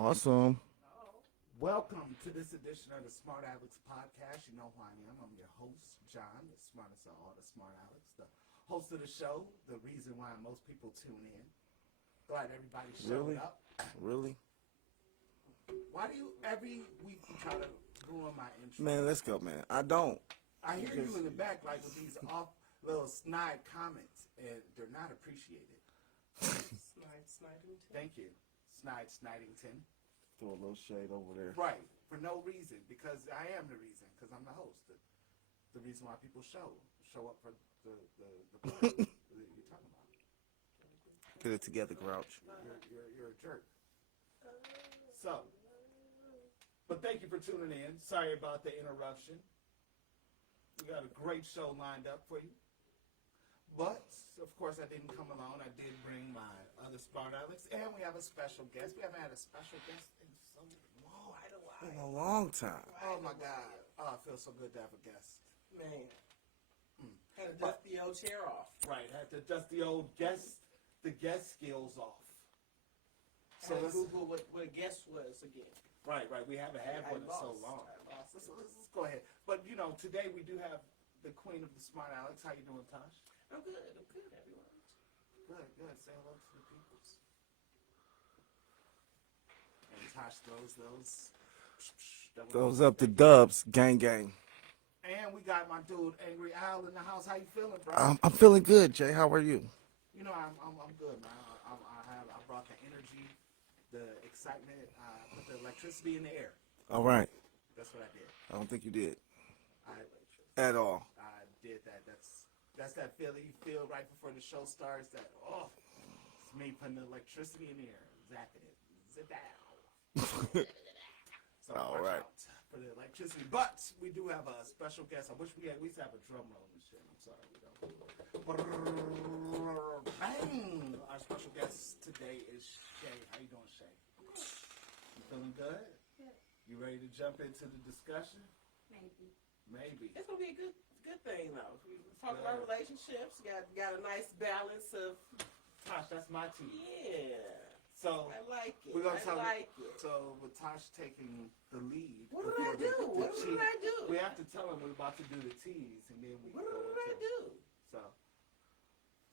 Awesome. Welcome to this edition of the Smartalecs Podcast. You know who I am. I'm your host, John, the smartest of all the Smartalecs, the host of the show, the reason why most people tune in. Glad everybody showed up. Really? Why do you every week you try to ruin my intro? Man, let's go, man. I don't. I hear you in the back like with these off little snide comments, and they're not appreciated. Snidington. Thank you, Snidington. Throw a little shade over there. Right, for no reason, because I am the reason, because I'm the host. The reason why people show up for the that you're talking about. Get it together, Grouch. You're a jerk. So, but thank you for tuning in. Sorry about the interruption. We got a great show lined up for you. But, of course, I didn't come alone. I did bring my other Smartalecs, and we have a special guest. We haven't had a special guest in so long. In a long time. Oh, my God. Oh, it feels so good to have a guest. Man. Had to dust the old chair off. Right, had to dust the guest skills off. So let's Google what a guest was again. Right. We haven't had one in so long. Let's go ahead. But, today we do have the queen of the Smartalecs. How you doing, Tosh? I'm good, everyone. Good. Say hello to the peoples. And Tosh Goes up to Dubs, gang. And we got my dude, Angry Al, in the house. How you feeling, bro? I'm feeling good, Jay. How are you? I'm good, man. I brought the energy, the excitement, put the electricity in the air. All right. That's what I did. I don't think you did. I At all. did that. That's that feeling you feel right before the show starts. That it's me putting the electricity in the air, zapping it, zip down. So All watch right. out for the electricity. But we do have a special guest. I wish we used to have a drum roll and shit. I'm sorry, we don't. Bang! Our special guest today is Shay. How you doing, Shay? You feeling good? Yeah. You ready to jump into the discussion? Maybe. It's gonna be a good thing though. We talk about relationships. Got a nice balance of. Tosh, that's my team. Yeah. So I like it. we're gonna I like it. So with Tosh taking the lead. What did I do? What did I do? We have to tell him we're about to do the tease, and then we. What did I do? So,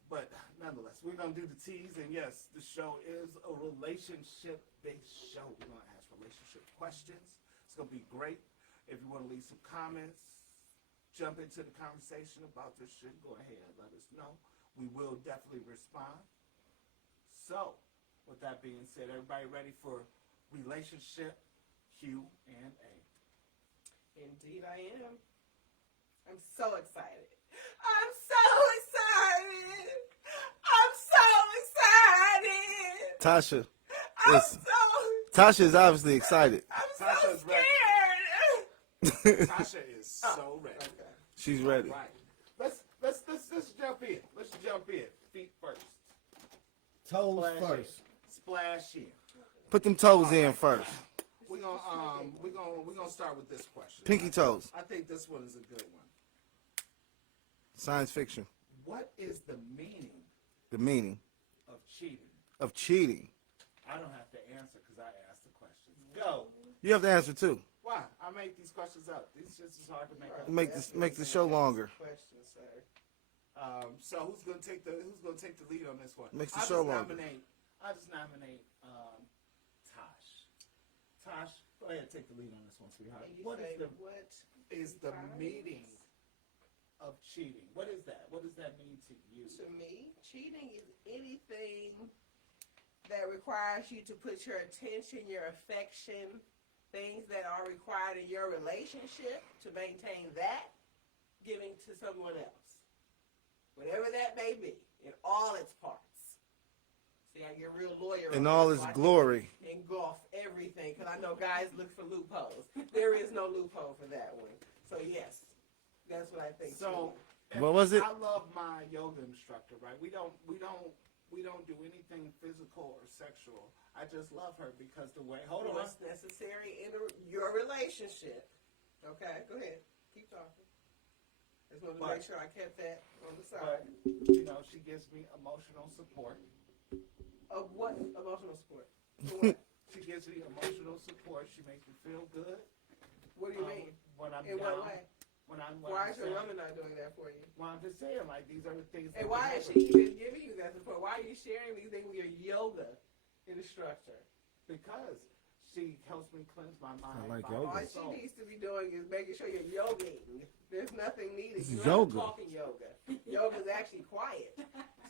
but nonetheless, we're gonna do the tease, and yes, the show is a relationship-based show. We're gonna ask relationship questions. It's gonna be great. If you want to leave some comments, jump into the conversation about this shit, go ahead, let us know. We will definitely respond. So, with that being said, everybody ready for relationship Q&A? Indeed, I am. I'm so excited. I'm so excited. Tasha. I'm Listen, so. Tasha is obviously excited. I'm so Tasha's scared. Tasha is so ready. Okay. She's ready. Right. Let's jump in. Let's jump in. Feet first. Toes Splash in. Put them toes in first. We're gonna start with this question. Pinky toes. I think this one is a good one. Science fiction. What is the meaning The meaning of cheating? of cheating. I don't have to answer because I asked the question. Go. You have to answer too. Why? I make these questions up. These shit is hard to make up. Make the show longer. Question, sir. So who's gonna take the lead on this one? Makes the show longer. I just nominate Tosh. Tosh, go ahead and take the lead on this one, sweetheart. And you What say, is the meaning of cheating? What is that? What does that mean to you? To me, cheating is anything that requires you to put your attention, your affection, things that are required in your relationship to maintain that, giving to someone else. Whatever that may be, in all its parts. See, I get real lawyer. In all its glory. Engulf everything, because I know guys look for loopholes. There is no loophole for that one. So yes, that's what I think. So, What was it? I love my yoga instructor, right? We don't do anything physical or sexual. I just love her because the way. Hold on. What's necessary in your relationship? Okay, go ahead. Keep talking. Just wanted to make sure I kept that on the side. But, she gives me emotional support. Of what emotional support? For what? She gives me emotional support. She makes me feel good. What do you mean? When I'm In down. what way? When Why I'm is your sad. woman not doing that for you? Well, I'm just saying, like, these are the things. And why is she even giving you that support? Why are you sharing these things with your yoga instructor? Because she helps me cleanse my mind. I like body, yoga. All and she soul. needs to be doing is making sure you're yogaing. There's nothing needed. This is You're not yoga. talking yoga. Yoga is actually quiet.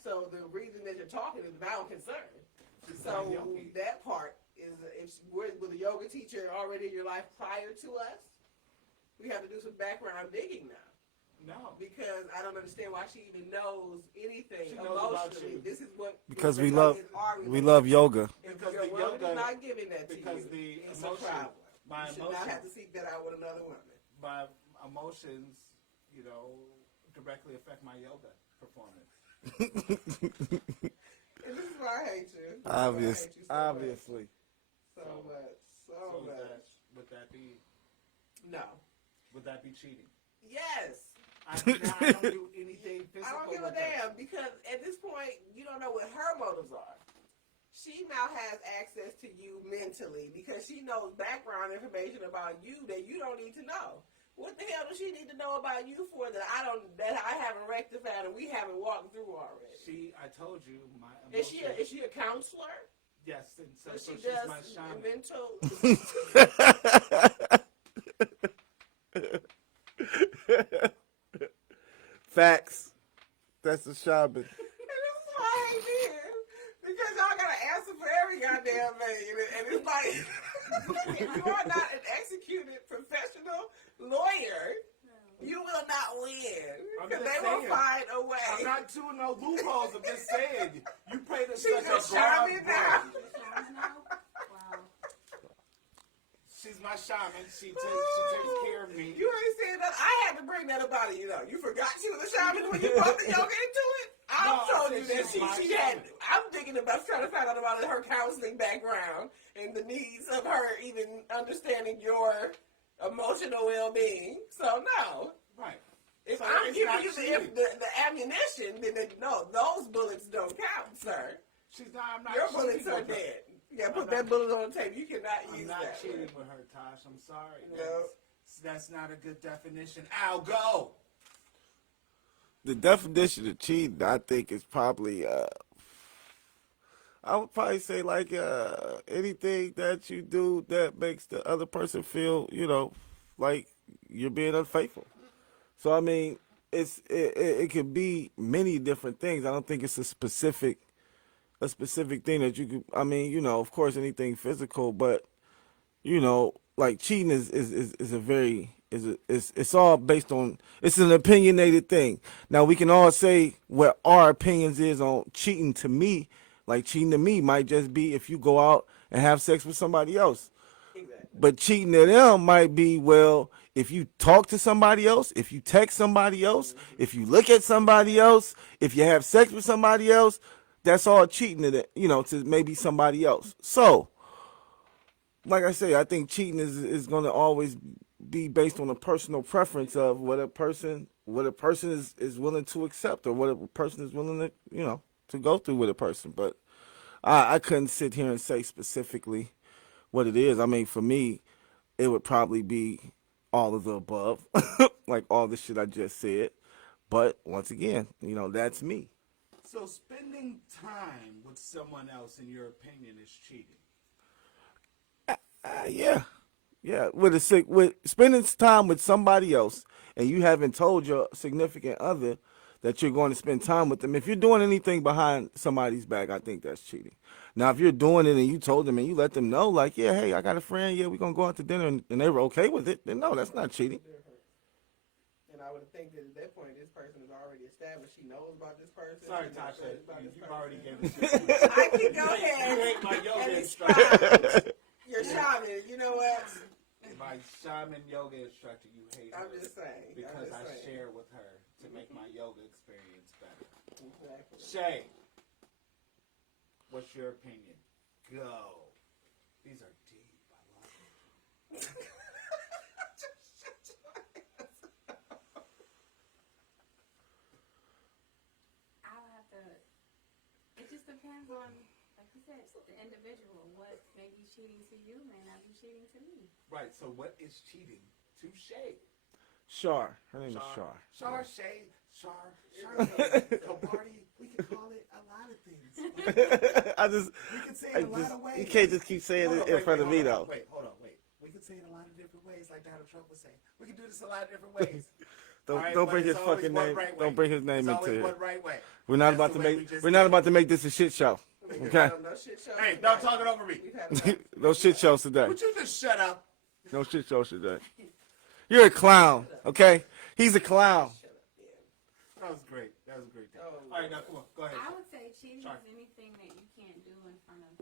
So the reason that you're talking is about concern. So that part is, if we're with a yoga teacher already in your life prior to us, we have to do some background digging now. No. Because I don't understand why she even knows anything She knows about emotionally. you. This is what Because this we is love our we relationship. love yoga. If Because your the woman yoga- is not giving that to because you, the it's a emotion- problem. my You should not have to emotions- seek that out with another woman. My emotions, you know, directly affect my yoga performance. And this is why I hate you. This is why I Obvious, hate you so obviously. much. So much. So So much. would that be No. cheating? Yes. I don't do anything physical. I don't give a with her. damn because at this point you don't know what her motives are. She now has access to you mentally because she knows background information about you that you don't need to know. What the hell does she need to know about you for that I haven't rectified and we haven't walked through already? I told you my Is emotions. she a counselor? Yes, and so She she's does my shaman. mental. Facts. That's a shaman. And this is why I hate men. Because y'all gotta answer for every goddamn thing. And it's like, if you are not an executed professional lawyer, you will not win. I'm Because just they will saying. find a way. I'm not doing no loopholes. I'm just saying. You played a She's such a a broad shaman now. Wow. She's my shaman. She takes care of me. You ain't saying that. I had to bring that about it, you know. You forgot she was a shaman when you brought the yoga into it? I No, told I you said that she's my she had. shaman. I'm thinking about trying to find out about her counseling background and the needs of her even understanding your emotional well-being. So, no. Right. If So I'm it's giving not you cheating. the ammunition, then no, those bullets don't count, sir. She's not. I'm not Your cheating bullets are with her. dead. Yeah, put I'm that not- bullet on the table. You cannot I'm use not that. cheating with her, Tosh. I'm sorry. No. That's not a good definition. Ow, go. The definition of cheating, I think, is probably, I would probably say like anything that you do that makes the other person feel, like you're being unfaithful. So I mean, it could be many different things. I don't think it's a specific thing that you could. I mean, of course, anything physical, but like cheating is a very it's all based on, it's an opinionated thing. Now we can all say what our opinions is on cheating. To me, like cheating to me might just be if you go out and have sex with somebody else. Exactly. But cheating to them might be, well, if you talk to somebody else, if you text somebody else, if you look at somebody else, if you have sex with somebody else, that's all cheating to to maybe somebody else. So, like I say, I think cheating is going to always be based on a personal preference of what a person is willing to accept, or what a person is willing to to go through with a person. But I couldn't sit here and say specifically what it is. I mean, for me, it would probably be all of the above, like all the shit I just said. But once again, that's me. So spending time with someone else, in your opinion, is cheating. Yeah. With spending time with somebody else, and you haven't told your significant other that you're going to spend time with them. If you're doing anything behind somebody's back, I think that's cheating. Now, if you're doing it and you told them and you let them know, like, yeah, hey, I got a friend, yeah, we're going to go out to dinner, and they were okay with it, then no, that's not cheating. And I would think that at that point, this person is already established. She knows about this person. Sorry, She knows Tasha. about this You've person. already given it. I can go You ahead hate my yoga and instructor. expound. Your shaman, you know what? My shaman yoga instructor, you hate her. I'm just saying. Because I'm I just saying. share with her to make my yoga experience better. Exactly. Shay, what's your opinion? Go. These are deep. I love it. I'll have to. It just depends on, like you said, the individual. What maybe cheating to you may not be cheating to me. Right. So what is cheating to Shay? Shar. Her name is Shar. Shar, Shay, Kabardi. We can call it a lot of things. We can say it a lot of ways. You can't just keep saying it in front of me, though. Hold on. We can say it a lot of different ways, like Donald Trump would say. We can do this a lot of different ways. Don't bring his fucking name. Don't bring his name into it. One right way. We're not about to make this a shit show. Okay. No shit show. Hey, don't talk it over me. No shit shows today. Would you just shut up? No shit shows today. You're a clown. Okay. He's a clown. That was great. All right, now come on. Go ahead. I would say cheating Sorry. is anything that you can't do in front of.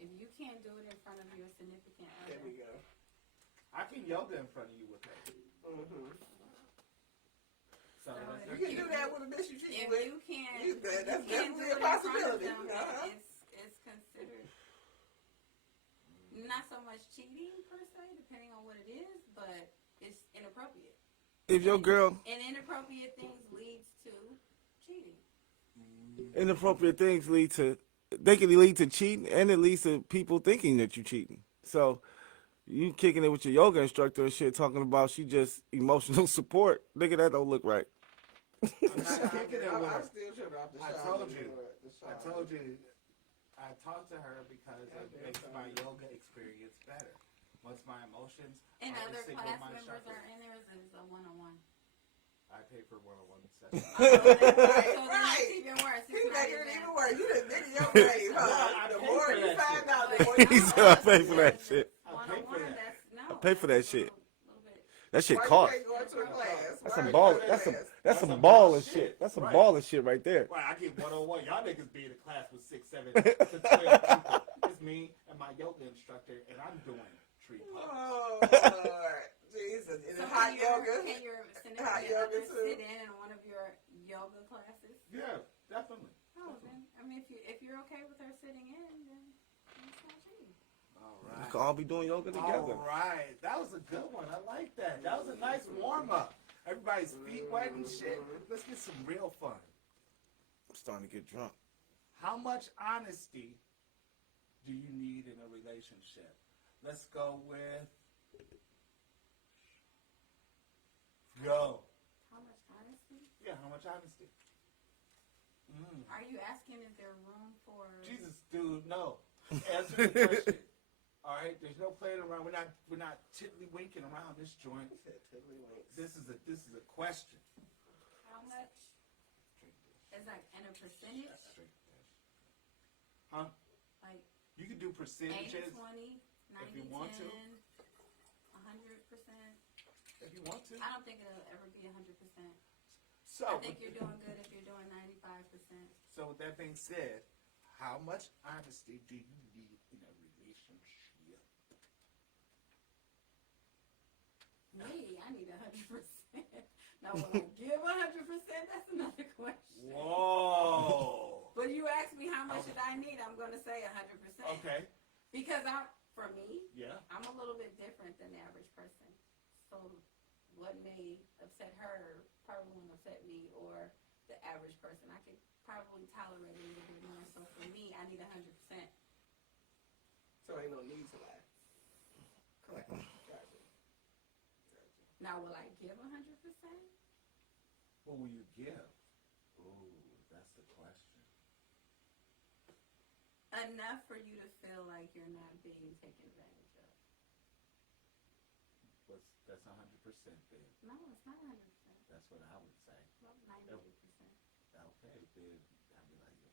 If you can't do it in front of your significant There we other, go. I can yoga in front of you with her. Mm-hmm. So You can do that with a bitch you cheat if with. you can't, That's you can't do definitely a it in front of possibility. them, Uh-huh. it's considered not so much cheating per se, depending on what it is, but it's inappropriate. If your girl, And inappropriate things leads to cheating. inappropriate things they can lead to cheating, and it leads to people thinking that you're cheating. So you kicking it with your yoga instructor and shit, talking about she just emotional support. Nigga, that don't look right. I'm not kicking it with I'm her. still tripping off the I shot. told you. I talked to her because it makes my yoga experience better. Once my emotions And are other in sync class with my members chakra. are in there as a one-on-one. I pay for one-on-one sessions. So then Right. it's even worse. He It's not making it even- even worse. You done nigga your grave, huh? I The pay more for you that find shit. out, the more He you said I pay for that shit. I pay for One-on-one, that. no, I pay for that that's a shit. little bit. That shit Why you cost. can't go into a class? That's Why some you ball. go to That's some. class? That's some some balling bullshit. shit. That's some Right. balling shit right there. Right, I get one-on-one. Y'all niggas be in a class with 6, 7 to 12 people. It's me and my yoga instructor, and I'm doing tree pose. Oh, Lord. Jesus. Is So it hot yoga? Can your Hot significant yoga, other too? sit in one of your yoga classes? Yeah, definitely. Oh, then I mean, if you're okay with her sitting in, then it's not cheating. All We right. can all be doing yoga together. All right. That was a good one. I like that. That was a nice warm-up. Everybody's feet wet and shit. Let's get some real fun. I'm starting to get drunk. How much honesty do you need in a relationship? Let's go with... Go. How much honesty? Yeah, how much honesty? Are you asking if there's room for? Jesus, dude, no. Answer the question. All right, there's no playing around. We're not tiddly winking around this joint. This is a question. How much? Is like in a percentage? Huh? Like You can do 80, percentages 20, 90, if you want to. 100%. if you want to. I don't think it'll ever be 100%. So, I think you're doing good if you're doing 95%. so with that being said, how much honesty do you need in a relationship? Me, I need 100%. Now, will I give 100%? That's another question. Whoa. But you ask me how much did I need, I'm going to say 100%. Okay. Because for me, Yeah. I'm a little bit different than the average person. So what may upset her probably won't upset me or the average person. I could probably tolerate it a little bit more. So for me, I need 100%. So ain't no need to lie. Correct. Gotcha. Now, will I give 100%? What will you give? Ooh, that's the question. Enough for you to feel like you're not being taken advantage of. That's 100% then. No, it's not 100%. That's what I would say. Well, 90%. Okay, then I'd be like, yo,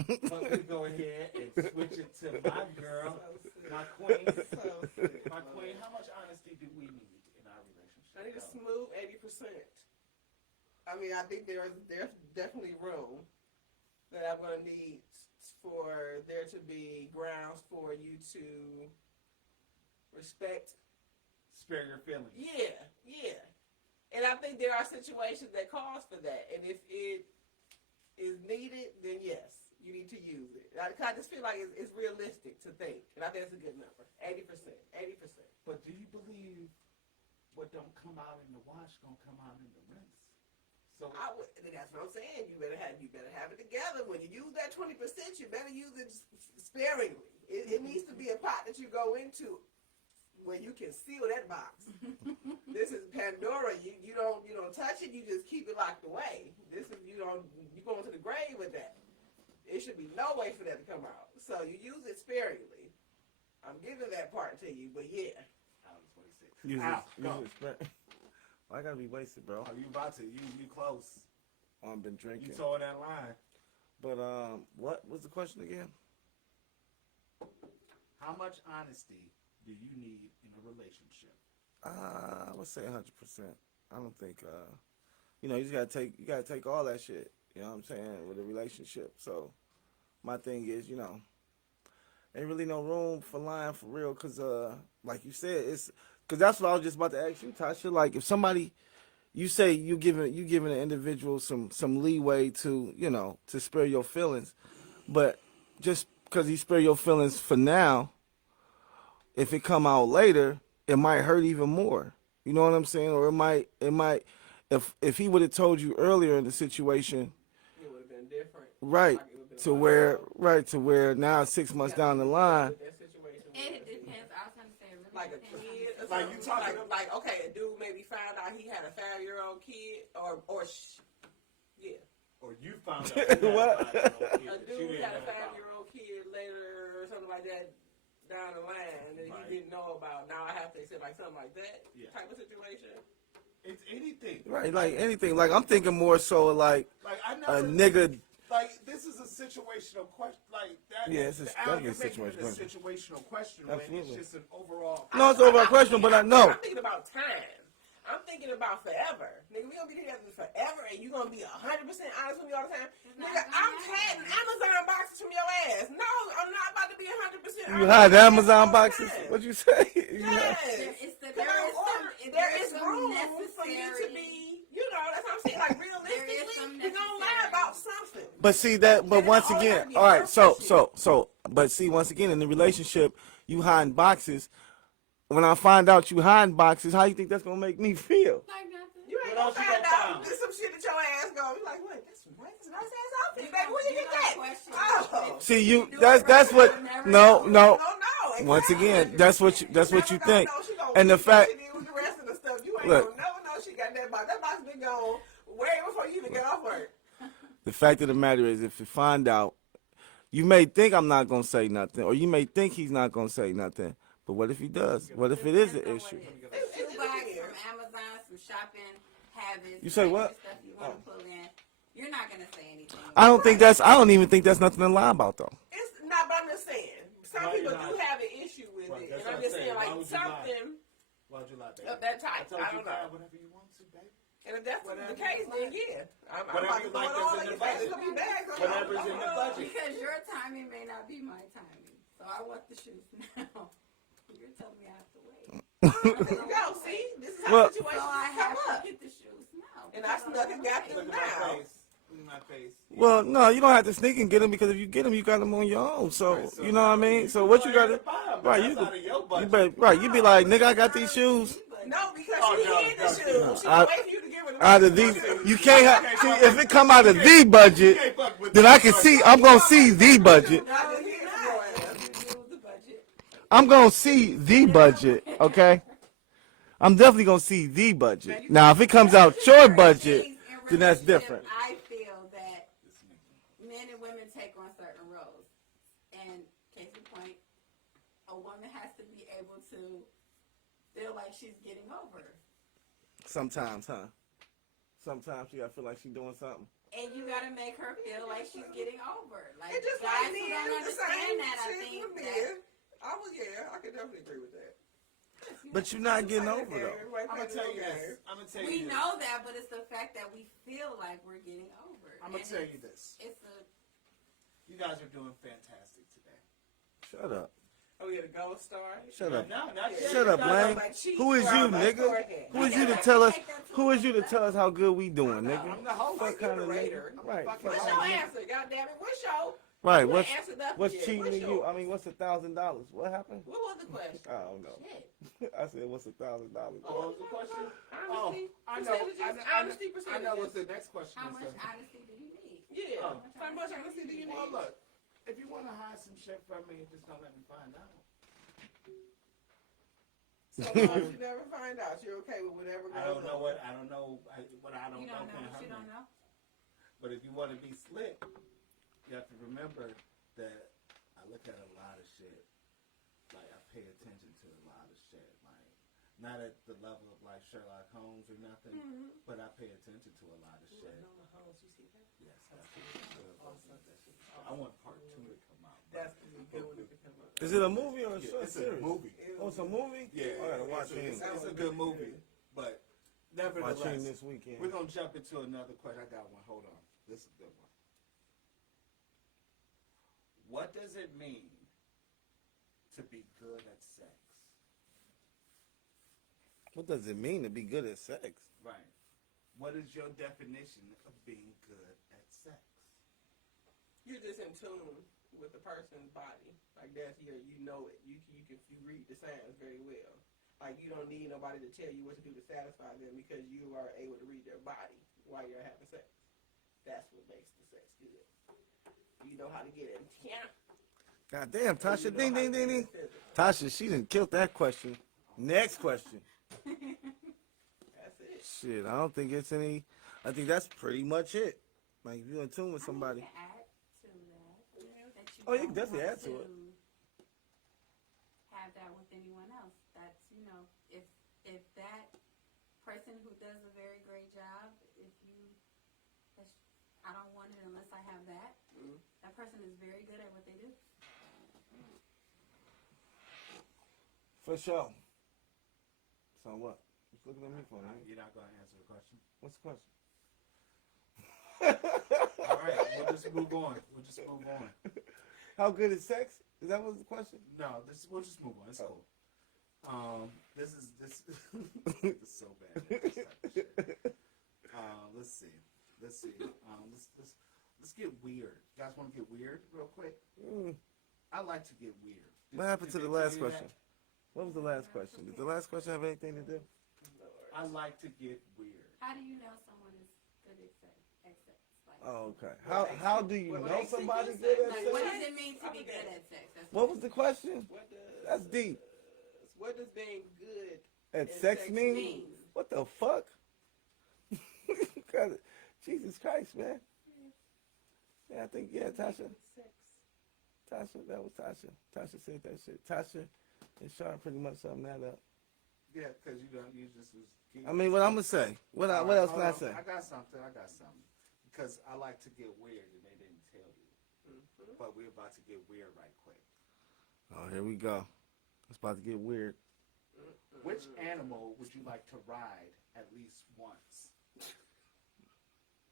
2%. But we go ahead and switch it to my girl, my queen. So sick. My queen, how much honesty do we need in our relationship? I need a smooth 80%. I mean, I think there's definitely room that I'm going to need for there to be grounds for you to respect. Spare your feelings. Yeah. And I think there are situations that calls for that. And if it is needed, then yes, you need to use it. I just feel like it's realistic to think. And I think that's a good number. 80%. But do you believe what don't come out in the wash gonna come out in the rinse? So That's what I'm saying. You better have it together. When you use that 20%, you better use it sparingly. It needs to be a pot that you go into where you can seal that box. This is Pandora. You don't touch it. You just keep it locked away. This is you go into the grave with that. It should be no way for that to come out. So you use it sparingly. I'm giving that part to you, but yeah. I was 26. Use Go. it. I gotta be wasted, bro. Oh, you about to? You close? I've been drinking. You towing that line? But what was the question again? How much honesty do you need in a relationship? I would say 100%. I don't think you just gotta take all that shit. You know what I'm saying, with a relationship. So my thing is, ain't really no room for lying for real, cause like you said, cause that's what I was just about to ask you, Tasha. Like if somebody, you say you giving an individual some leeway to to spare your feelings, but just cause he spare your feelings for now, if it come out later, it might hurt even more. You know what I'm saying? Or it might if he would have told you earlier in the situation, It would have been different. right, to where now 6 months down the line. It depends. I was gonna say it really Like a depends on kid, the or Like something. you talking- like okay, a dude maybe found out he had a 5-year-old kid, yeah, Or you found out? What? a dude had a 5-year-old kid later or something like that down the line that Right. he didn't know about. Now I have to accept like something like that Yeah. type of situation. It's anything. Right, like anything. Like I'm thinking more so like Like I a never. nigga. Like this is a situational question. Like that. Yeah, it's a Al, definitely you're a making it situational a situational question when Absolutely. it's just an overall. No, it's over a question, but I know. I'm thinking about time. I'm thinking about forever. Nigga, we gonna be together forever, and you gonna be 100% honest with me all the time. Nigga, I'm tagging Amazon boxes from your ass. No, I'm not about to be 100% honest. You hide with you Amazon all the boxes? time. What you say? Yes. There is room for you to be, that's what I'm saying. Like, realistically, we're gonna lie about something. But see that. But And once it don't again, gotta be all right. So perfect. but see once again in the relationship, you hiding boxes. When I find out you hiding boxes, how you think that's gonna make me feel? Like nothing. You ain't What gonna else you find gonna out. find? There's some shit that your ass gonna be like, wait, that's a nice ass outfit. You Baby, where you gonna get that? question Oh. it. See you. do That's it that's right, what. you'll never No, know. no. Once again, that's what you think. She gonna And the leave fact. that shit in with the rest of the stuff. You ain't Look. gonna never know she got that box. That box been gone way before you even get off work. The fact of the matter is, if you find out, you may think I'm not gonna say nothing, or you may think he's not gonna say nothing. But what if he does? What if it is an issue? Shoe box from Amazon, some shopping habits. You say what? Stuff you want to pull in. You're not gonna say anything. I don't even think that's nothing to lie about though. It's not, but I'm just saying. Some Why you people not? do have an issue with Right, it. that's And I'm what just I'm saying, saying. Why like, would you lie? something Why'd you lie, baby? of that I type. told I you don't buy know. whatever you want to, baby. And if that's Whatever the case, you then like. yeah. I'm Whatever about to you go like all that's in in the your face. budget. It's gonna be bags. Whatever's in the budget. Because your timing may not be my timing. So I want the shoes now. You're telling me I have to wait. There you go. See, this is how Well- So situations I come have to up. get the shoes now. And I snuck and got Look them at my now. face. Look at my face. Well, no, you don't have to sneak and get them, because if you get them, you got them on your own. So Right, so you know what I mean. So what you go got ahead to? and buy 'em, but Right, that's you out of your budget. you be like, nigga, I got these shoes. No, because Oh, she no, hid the no, shoes. no. She I- wait for you to give her the Out of money. the, you can't have. See, if it come out of the budget, You can't fuck with then that I can budget. see. I'm gonna see the budget. I just hid your ass. You do the budget. I'm gonna see the budget. Okay. I'm definitely gonna see the budget. Now, if it comes out your budget, Things in then that's relationship, different. I feel that men and women take on certain roles. And case in point, a woman has to be able to feel like she's getting over. Sometimes, huh? Sometimes you gotta feel like she's doing something. And you gotta make her feel like she's getting over. Like It just guys like who men don't do the understand same that, I shit think with that men. I can definitely agree with that. But you're not getting over though. I'm gonna tell you this. I'm gonna tell you we this. know that, but it's the fact that we feel like we're getting over. I'm gonna And tell you this. It's a You guys are doing fantastic today. Shut up. Oh, yeah, the gold star. Shut up. No, not yet. Shut up, No, Blaine. my cheek Who is you, around my nigga? forehead. Who is you to tell us? Who is you to tell us how good we doing, nigga? I'm the host. What kind of narrator. nigga? Right. fucking What's fuck your kind of nigga? answer? God damn it. What's your Right. You What's ain't answered nothing what's yet. cheating What's to you? yours? I mean, what's $1,000? What happened? What was the question? I don't know. Shit. I said, what's $1,000? What was the question? Oh, Honesty. I know. Percentages. Honesty I know what percentages. the next question How is. much honesty do you need? Yeah. Oh. How much honesty do you Well, need? look, if you want to hide some shit from me, just don't let me find out. So long as you never find out, you're okay with whatever goes I don't know on. what I don't know. What I don't You know don't know can what hurt you me. don't know? But if you want to be slick, you have to remember that I look at a lot of shit. Like I pay attention to a lot of shit. Like not at the level of like Sherlock Holmes or nothing, but I pay attention to a lot of shit. Yes, that's good. I want part 2 to come out. That's a good one to come up. Is it a movie or a short It's a series? movie. Oh, it's a movie? Yeah, I gotta watch it. it's a good movie, but Watch it nevertheless, this weekend. we're gonna jump into another question. I got one. Hold on, this is a good one. What does it mean to be good at sex? What does it mean to be good at sex? Right. What is your definition of being good at sex? You're just in tune with the person's body. Like that's you know it. You read the signs very well. Like you don't need nobody to tell you what to do to satisfy them because you are able to read their body while you're having sex. That's what makes the sex good. You know how to get in. Yeah. God damn, Tasha, You know ding, how ding, to ding, get ding. in. Tasha, she done killed that question. Next question. That's it. Shit, I don't think it's any. I think that's pretty much it. Like if you're in tune with somebody. I mean, you can add to that. That Oh, you can don't definitely want add to it. Have that with anyone else. That's if that person who does a very great job, I don't want it unless I have that. That person is very good at what they do. For sure. So what? Just looking at me for me. You're not gonna answer the question. What's the question? All right, we'll just move on. How good is sex? Is that what's the question? No, we'll just move on. It's cool. This is this is so bad. Let's see. Let's get weird. You guys want to get weird real quick? I like to get weird. What happened to Did the you last do question? that? What was the last question? Did the last question have anything to do? I like to get weird. How do you know someone is good at sex? Like, Oh, okay. How do you What know makes it somebody good good sex? at like, what sex? does it mean to be good at sex? That's What was the question? That's deep. What does being good At in sex mean? means? What the fuck? God, Jesus Christ, man. Yeah, I think, Tasha. Tasha, that was Tasha. Tasha said that shit. Tasha and Sean pretty much summed that up. Yeah, because you just was. I mean, what I'm going to say? What All else right, can I hold say? on. I got something. Because I like to get weird, and they didn't tell you. But we're about to get weird right quick. Oh, here we go. It's about to get weird. Which animal would you like to ride at least once?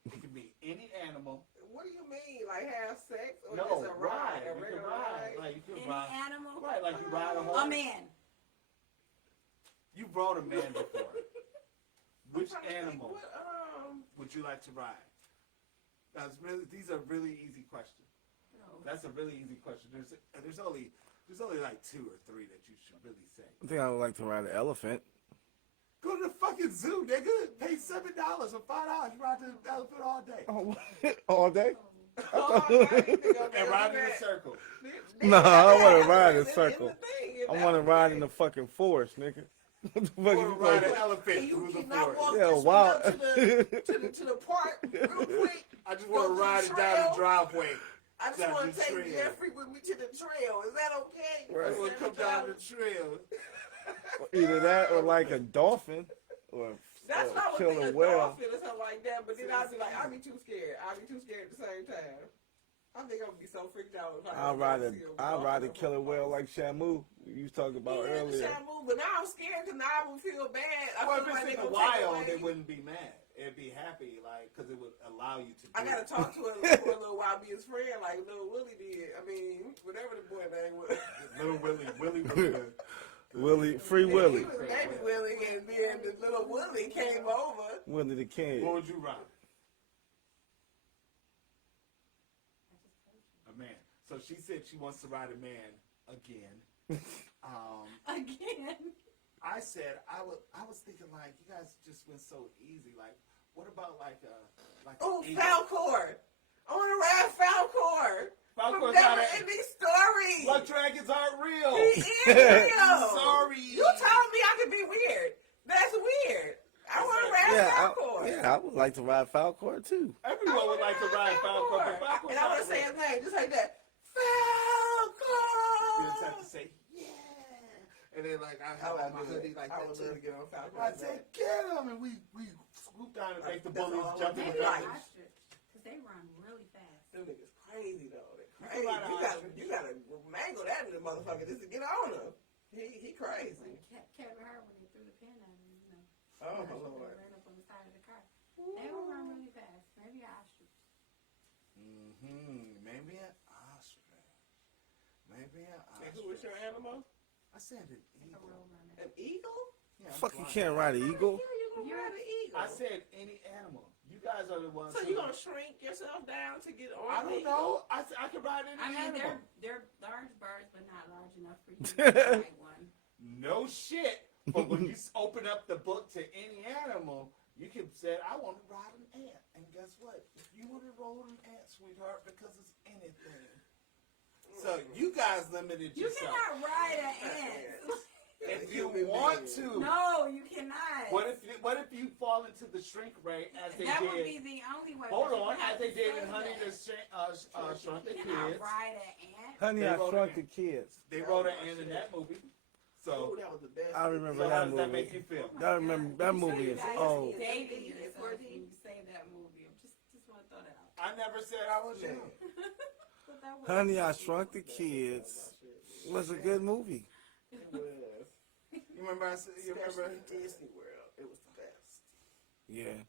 It can be any animal. What do you mean? Like have sex or No, just a ride? A You can regular ride. ride? Like you can Any ride. animal? Right, like you ride a horse. A man. You rode a man before. Which I'm trying to think, animal what, would you like to ride? These are really easy questions. No. That's a really easy question. There's only like 2 or 3 that you should really say. I think I would like to ride an elephant. Go to the fucking zoo, nigga. Pay $7 or $5. You ride the elephant all day. Oh, all day? oh, I didn't think I was And gonna ride do in a that. circle. No, I want to ride in a It's circle. the thing, I want to ride in the fucking forest, nigga. What the fuck You want you to ride an talking- elephant And you through the cannot forest. walk Yeah, this wow. one up to the park real quick. I just Go want to to the ride it down trail. the driveway. I just Down want the to take trail. Jeffrey with me to the trail. Is that okay? Right. I want to come down the trail. Either that or like a dolphin or That's what I was kill thinking, a a whale. dolphin or something like that. But then I'd be like, I'd be too scared. I'd be too scared at the same time. I think I would be so freaked out. If I'll ride a dolphin. killer whale like Shamu you was talking about Yeah, the earlier. Shamu, but now I'm scared because now I would feel bad. I Well, feel if like it's they in the gonna take wild, away. they wouldn't be mad. It'd be happy, like, because it would allow you to do I gotta it. talk to him for a little while, be his friend, like Little Willie did. I mean, whatever the boy name was. Little Willie was good. Willie, free And Willie. He was baby Willie, and then the little Willie came over. Willie the King. What would you ride? A man. she said she wants to ride a man again. Again. I said I was thinking like you guys just went so easy. Like, what about like a Oh, eagle? Falcor. I want to ride Falcor. Falcor's From not Never a- Ending Story. What dragons aren't real? He is real. Sorry. You told me I could be weird. That's weird. I want to ride Falcor. I would like to ride Falcor too. Everyone would like to ride Falcor, but Falcor's And I want to say his name just like that. Falcor. You just have to say, yeah. And then, like, I have on my hoodie like I that, would too. love to get on Falcor. I said, get him. And we swoop down and make the That's bullies all I jump in want. the Maybe Right. garbage. ostrich, because they run really fast. Them niggas crazy though. They You crazy. can ride an ostrich. You gotta mangle that little motherfucker just to get on him. He crazy. Kevin Hart when they threw the pin at him, you know. Oh They Lord. ran up on the side of the car. They don't run really fast. Maybe ostrich. Maybe an ostrich. Maybe an ostrich. And who was your animal? I said an A eagle. real runner. An eagle? Yeah, I'm Fuck, you blind. can't ride an eagle. How you gonna ride an eagle? I said any animal. You guys are the ones. So who- you gonna shrink yourself down to get on? I the don't eagle? know. I can ride any I mean, animal. they're large birds, but not large enough for you to ride one. No shit. But when you open up the book to any animal, you can say, I want to ride an ant. And guess what? You want to roll an ant, sweetheart, because it's anything. So you guys limited You yourself. cannot ride an ant. If you want to. No, you cannot. What if you fall into the shrink ray as they that did? would be the only way. Hold but you on, have as they to did say in Honey that. the Shrunk the You cannot Kids. ride an ant. Honey, They I wrote Shrunk it. the Kids. They wrote an ant in that movie. So, Ooh, that was the best. I remember so how that does that movie. make you feel? I remember that movie is old. Dating It's yourself 4D. when you say that movie. I just want to throw that out. I never said I was you. But that was- Honey, I Shrunk the Kids was a good movie. It was. You remember? You remember? Especially Disney World. It was the best. Yeah.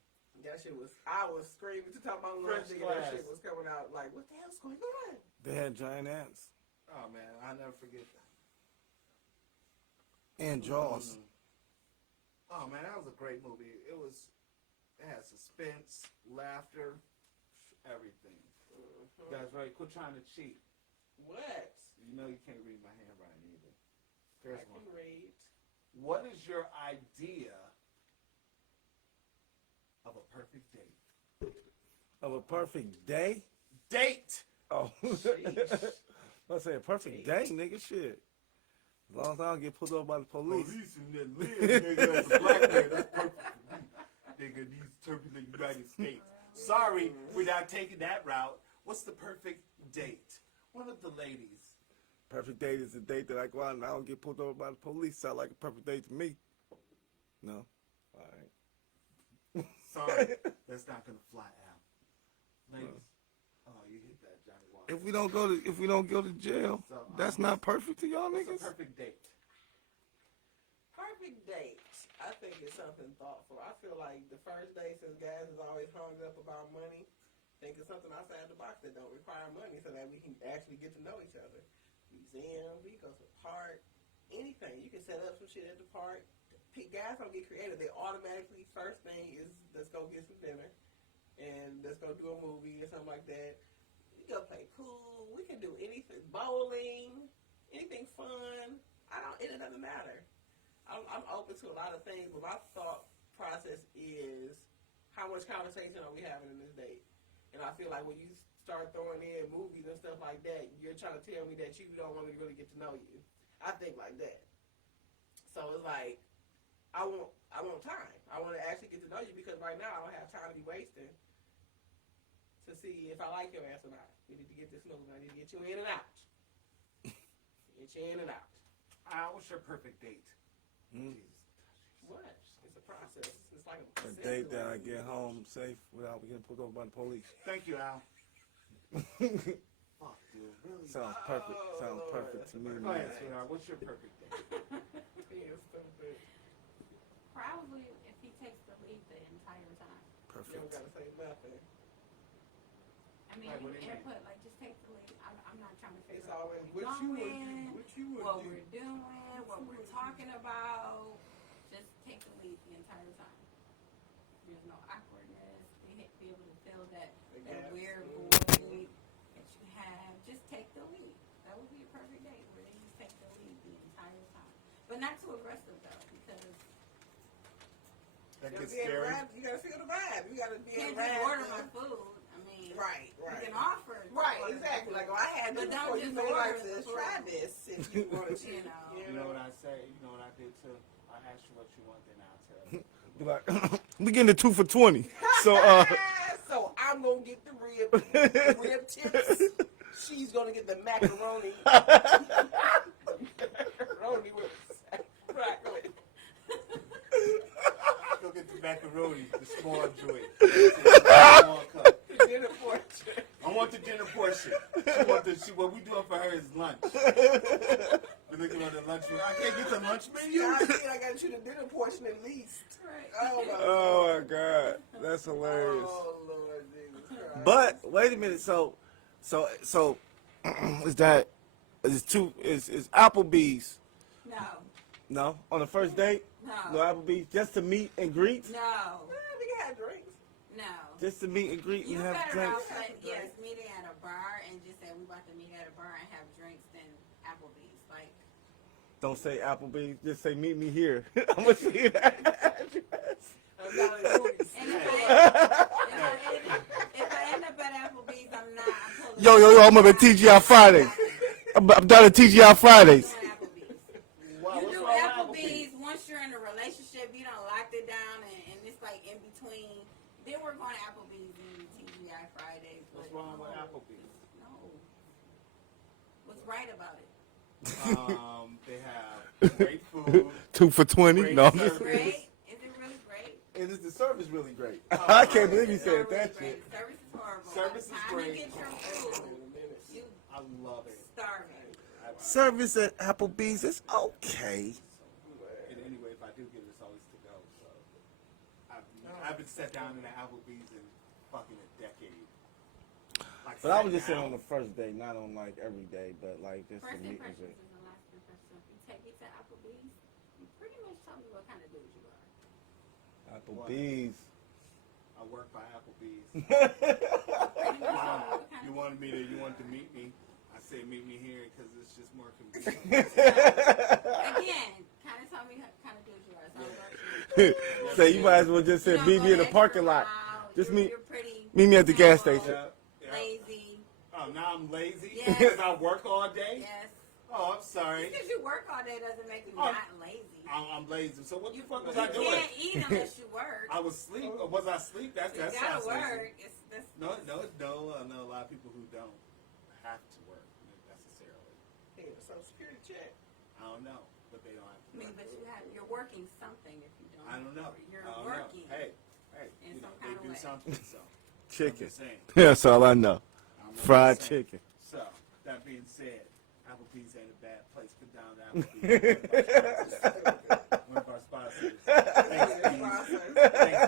That shit was. I was screaming to talk about lunch. French That class. shit was coming out. Like, what the hell's going on? They had giant ants. Oh man, I'll never forget that. And Jaws. Oh man, that was a great movie. It had suspense, laughter, everything. You guys ready? Quit trying to cheat. What? You know you can't read my handwriting either. I Here's can one. read. What is your idea of a perfect date? Of a perfect day? Date! Oh. Sheesh. Let's say a perfect day, nigga. Shit. As long as I don't get pulled over by the police. and then live, nigga, as a black man, that's perfect for me. Nigga, these turbulent United States. Sorry, we're not taking that route. What's the perfect date? One of the ladies. Perfect date is a date that I go out and I don't get pulled over by the police. Sound like a perfect date to me. No? All right. Sorry, that's not gonna fly out. Ladies, oh, you hit that Johnny Walker. If we don't go to jail, that's not perfect to y'all What's a niggas. perfect date? Perfect date. I think it's something thoughtful. I feel like the first date, since guys is always hung up about money, think of something outside the box that don't require money so that we can actually get to know each other. Museum, we go to the park, anything. You can set up some shit at the park. Guys don't get creative. They automatically, first thing is, let's go get some dinner and let's go do a movie or something like that. We go play pool. We can do anything. Bowling, anything fun. It doesn't matter. I'm open to a lot of things, but my thought process is how much conversation are we having in this date? And I feel like when you start throwing in movies and stuff like that, you're trying to tell me that you don't want to really get to know you. I think like that. So it's like, I want time. I want to actually get to know you because right now I don't have time to be wasting to see if I like your ass or not. We need to get this moving. I need to get you in and out. Get you in and out. What's your perfect date? Mm. Jesus. What? It's a process. It's like A date that I get home safe without getting pulled over by the police. Thank you, Al. Fuck, dude. Really? Sounds perfect. Sounds Lord. perfect to me, Go ahead, man. sweetheart. What's your perfect date? Being stupid. Probably if he takes the lead the entire time. You Perfect. don't gotta say nothing. I mean, Like, what do you mean? input, like, just take the lead. I'm not trying to figure It's out always what what you would do. doing, What you would what do. we're doing, what we're talking about. Just take the lead the entire time. There's no awkwardness. Be able to feel that Yes. weird void that you have. Just take the lead. That You gets gotta scary. feel the vibe. You gotta be You in can't the just order my vibe. food. I mean, Right. you can offer. to Right, order exactly. the Like, food. well, I had But this don't before. just You may like order the to try food. this if you want to. You know. You know what I say? You know what I do too? I ask you what you want, then I'll tell you. Be like, we getting the 2 for $20. So So I'm gonna get the rib tips. She's gonna get the macaroni. Macaroni with broccoli. Go get the macaroni, the small joint. Small cup. The dinner portion. I want the dinner portion. What we doing for her is lunch. We're looking at the lunch. I can't get the lunch menu. I think I gotta choose the dinner portion at least. Right. Oh my oh my God, that's hilarious. Oh Lord Jesus Christ. But wait a minute, so is Applebee's? No. No, on the first date, no No. Applebee's, just to meet and greet, No. We can have drinks. No. just to meet and greet You and have better drinks. off yes, meeting at a bar and just say we about to meet at a bar and have drinks than Applebee's. Like, Don't say Applebee's, just say meet me here. I'm gonna see that address. I'm not in movies. and if I end up at Applebee's, I'm not. I'm totally Yo, I'm up at TGI Fridays. I'm down at TGI Fridays. doing Applebee's. Wow, You what's do wrong with Applebee's once you're in a relationship, you don't locked it down and it's like in between. Then we're going to Applebee's and TGI Fridays. What's but wrong with no. Applebee's? No. What's right about it? They have great food. 2 for $20. Great No, I'm service. just Great? Is it really great? and is the service really great? I can't believe you It's said not really that great. shit. The service is horrible. Service is By the time great. you get your food, you I love it. starving. Service at Applebee's is okay. And anyway, if I do get it, it's always to go. So I haven't sat down in the Applebee's in fucking a decade. Like, But I was sat just saying down. on the first day, not on like every day, but like just to First meet and impressions greet. is the last impression. If you take me to Applebee's, you pretty much tell me what kind of dude you are. Applebee's. I work by Applebee's. Pretty much tell me what kind You of wanted me to, you wanted to meet me. I say meet me here because it's just more convenient. Again, kind of tell me what kind of dude you are. So I'll go to So you might as well just say you don't meet go me in the extra parking lot. mile. Just You're- meet- You're pretty. Meet me at the gas simple, station. Yeah. Lazy. Oh, now I'm lazy Yes. because I work all day. Yes. Oh, I'm sorry. Because you work all day doesn't make you Oh. not lazy. I'm lazy. So what the fuck was You I doing? can't eat unless you work. I was asleep. Or was I asleep? That You sounds gotta lazy. work. That's No. I know a lot of people who don't have to work necessarily. Hey, Social Security check. I don't know, but they don't have to I mean, work. but you're working something if you don't. I don't know. You're I don't working. know. Hey, In you know, some they kind of do way. something. So Chicken. I'm just saying. That's all I know. I'm just Fried saying. chicken. So that being said, Applebee's ain't a bad place. Come down to Applebee's. One of our sponsors. Thanks,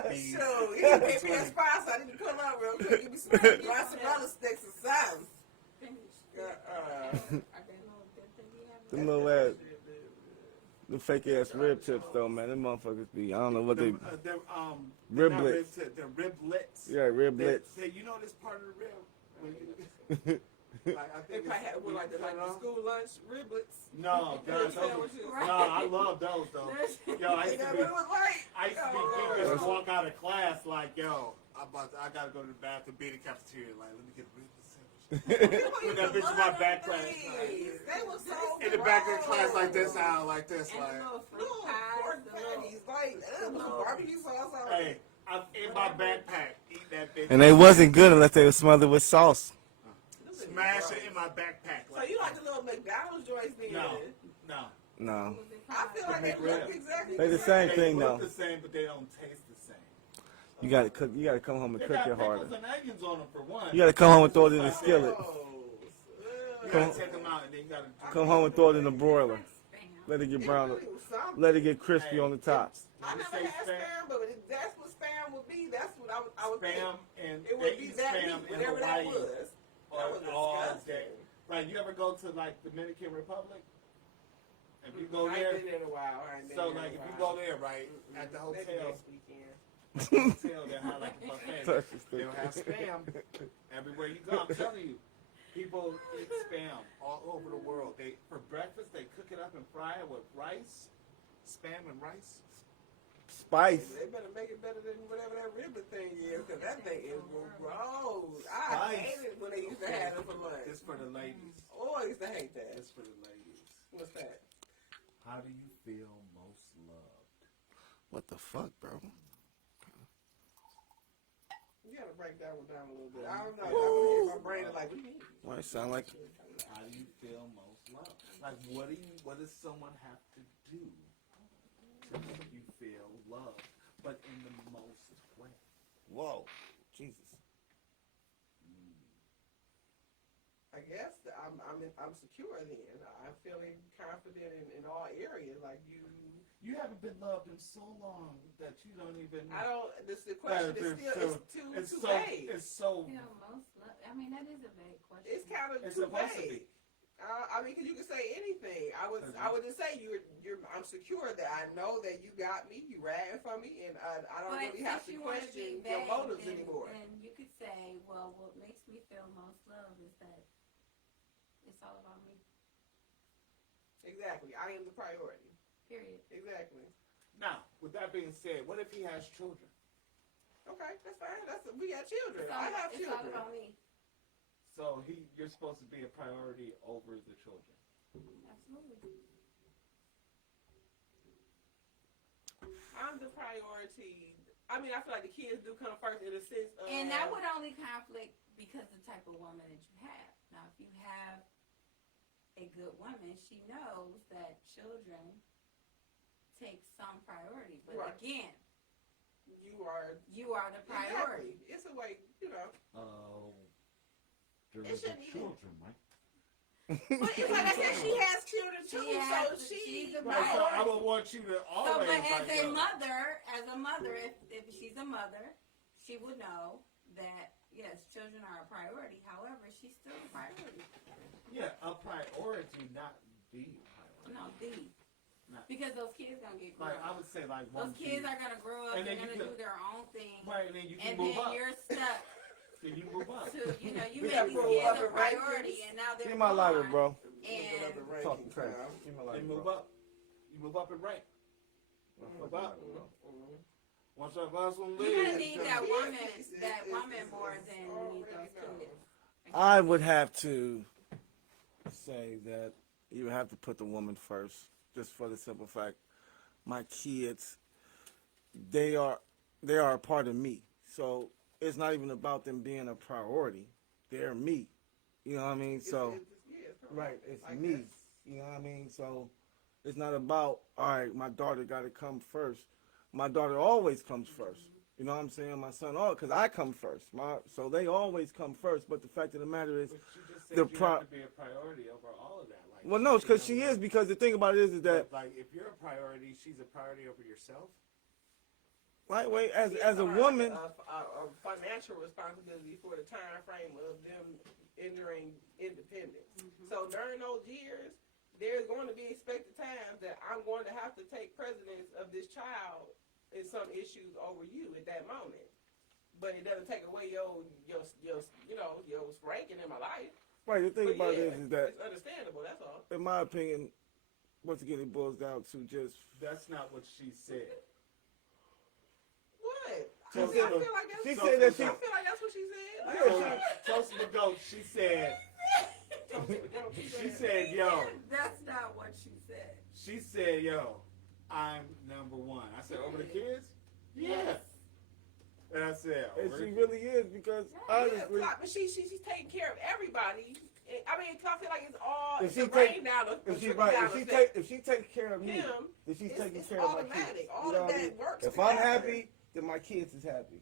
Bees. Sure, you can pay me a sponsor. I need to come out real quick. Give me some mozzarella sticks and something. Finish. Uh-uh. Are they little good thing you have? Them little ass, the fake ass rib tips though, man. Them motherfuckers be. I don't know what they. They're Rib not blitz. rib, they're riblets. Yeah, rib blitz. You know this part of the rib. When you, like, I They think probably had like the school lunch riblets. No, those, Sandwiches. no, I love those though. Yo, I You used know to what be, it was like? I used to be geekers to walk out of class like, yo, I gotta go to the bathroom, be in the cafeteria, like, let me get a rib sandwich. Put that bitch in my back class. They were so In the back of the class like this, out like this, And like, the little fruit Little pies, pork the little patties, like little barbecue sauce on it. hey, I'm in my backpack, eat that bitch. And they wasn't good unless they were smothered with sauce. Smash it in my backpack. So you like the little McDonald's joints being No, in? no. No, I feel like they look exactly they the the same They thing look though. the same, but they don't taste the same. You gotta cook. You gotta come home and They cook got it harder. pickles and onions on them for one. You gotta come home and throw it in the skillet. You gotta take them out and then you gotta Come home and throw it in the broiler. spam. Let it get It brown. really was something. Let it get crispy on the top. I When you never say had spam, but if that's what spam would be. That's what I would think. spam and It they would be eat that spam meat, in whatever that Hawaii was. That was all disgusting. day. Like you ever go to like Dominican Republic? If you go I there, ain't been there in a while. I ain't been so there like in if a you while. go there, right, at the Maybe hotel, next weekend. they'll have like a buffet. That's just They'll have spam everywhere you go. I'm telling you, people eat spam all over the world. For breakfast they cook it up and fry it with rice, spam and rice. Spice. They better make it better than whatever that ribbon thing is, because that thing is gross. I Spice. hated when they used to have it for lunch. It's for the ladies. Oh, I used to hate that. It's for the ladies. What's that? How do you feel most loved? What the fuck, bro? You gotta break that one down a little bit. I don't know. I want to hear my brain is like, what do you mean? Why it sound like How do you feel most loved? Like, what does someone have to do to make you feel loved, but in the most way? whoa, Jesus. I guess that I'm secure then. I'm feeling confident in all areas. Like You haven't been loved in so long that you don't even. I don't. The question is still it's too vague. It's so. You know, most love. I mean, that is a vague question. It's kind of It's too supposed to vague. be. I mean, because you can say anything. I would just say I'm secure that I know that you got me, you ran for me, and I don't But really have since to you wanna be question your vague, motives then- anymore. And you could say, well, what makes me feel most loved is that it's all about me. Exactly. I am the priority. Period. Exactly. Now, with that being said, what if he has children? Okay, that's fine. We got children. It's all, I have it's children. all about me. So you're supposed to be a priority over the children. Absolutely. I'm the priority. I mean, I feel like the kids do come first in a sense of. And that would only conflict because of the type of woman that you have. Now, if you have a good woman, she knows that children take some priority. But Right. again, you are the priority. Exactly. It's a way, you know. There It shouldn't even- children, right? But it's like I said, she has children too, She's a Right, so I priority. would want you to So, always. but as like, a mother, if she's a mother, she would know that yes, children are a priority. However, she's still a priority. Yeah, a priority, not the priority. No, Not- because those kids gonna get grown. Like I would say, like Those one kids kid. are gonna grow up. And They're then gonna you do could- their own thing, Right, and then you can and move then up. you're stuck Then you move up. to you We made gotta these grow kids up a and rank priority, this. and now they're Give me my lighter, gone. bro. And Talking crazy. Give me my They lighter, move bro. up. You move up and rank. Move up. Mhm. Once that last one you're gonna leaves. need that woman more than you need those kids. I would have to say that you have to put the woman first, just for the simple fact, my kids, they are a part of me. So it's not even about them being a priority. They're me. You know what I mean? So right, it's like me. this. You know what I mean? So it's not about, all right, my daughter got to come first. My daughter always comes first. You know what I'm saying? My son, because I come first. So they always come first. But the fact of the matter is, But you just said the you have to be a priority over all of that. Like, well, no, because she is. Because the thing about it is that, Like, if you're a priority, she's a priority over yourself. right, wait, as Kids a are woman, a financial responsibility for the time frame of them entering independence. So during those years, there's going to be expected times that I'm going to have to take precedence of this child in some issues over you at that moment. But it doesn't take away your ranking in my life. right, the thing But about yeah, it is that, it's understandable. That's all. in my opinion, once again, it boils down to just, That's not what she said. What? She I feel like that's. she So- said that I feel like that's what she said. Toast the goat. She said. She said, "Yo." That's not what she said. She said, "Yo, I'm number one." I said, "Over the kids?" Yeah. And I said, and "Over she the really is, because honestly, Yeah, but she's taking care of everybody. I mean, 'cause I feel like it's all If it's she a take- rain down the if she trickle right, down effect. if she takes care of me, Him, then she's taking it's care of my automatic. kids. All You know of what I that mean? works If I'm together. happy, then my kids is happy.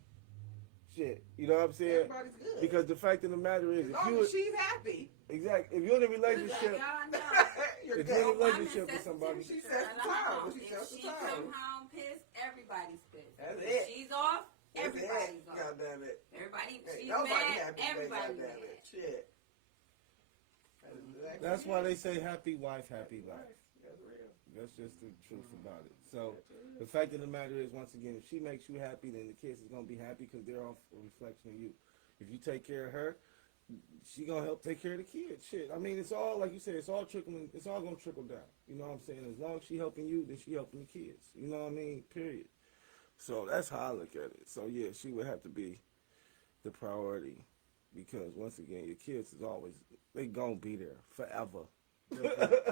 Shit, you know what I'm saying? Everybody's good. Because the fact of the matter is, as if long you as she's happy, exactly, if you're in a relationship, Y'all know. you're If good. you're in a Woman relationship with sets the somebody, She temperature sets in the the time. home. She If sets the she time. come home pissed, everybody's pissed. That's If it. she's off, That's everybody's it. off. God damn it. Everybody, Ain't she's nobody mad, happy today, everybody's goddamn mad. it. Shit. That is exactly that's it. why they say happy wife, happy life. That's real. That's just the truth about it. So the fact of the matter is, once again, if she makes you happy, then the kids is gonna be happy because they're all a reflection of you. If you take care of her, she gonna help take care of the kids. Shit, I mean, it's all like you said. It's all trickling. It's all gonna trickle down. You know what I'm saying? As long as she helping you, then she helping the kids. You know what I mean? Period. So that's how I look at it. So yeah, she would have to be the priority because once again, your kids is always they gonna be there forever.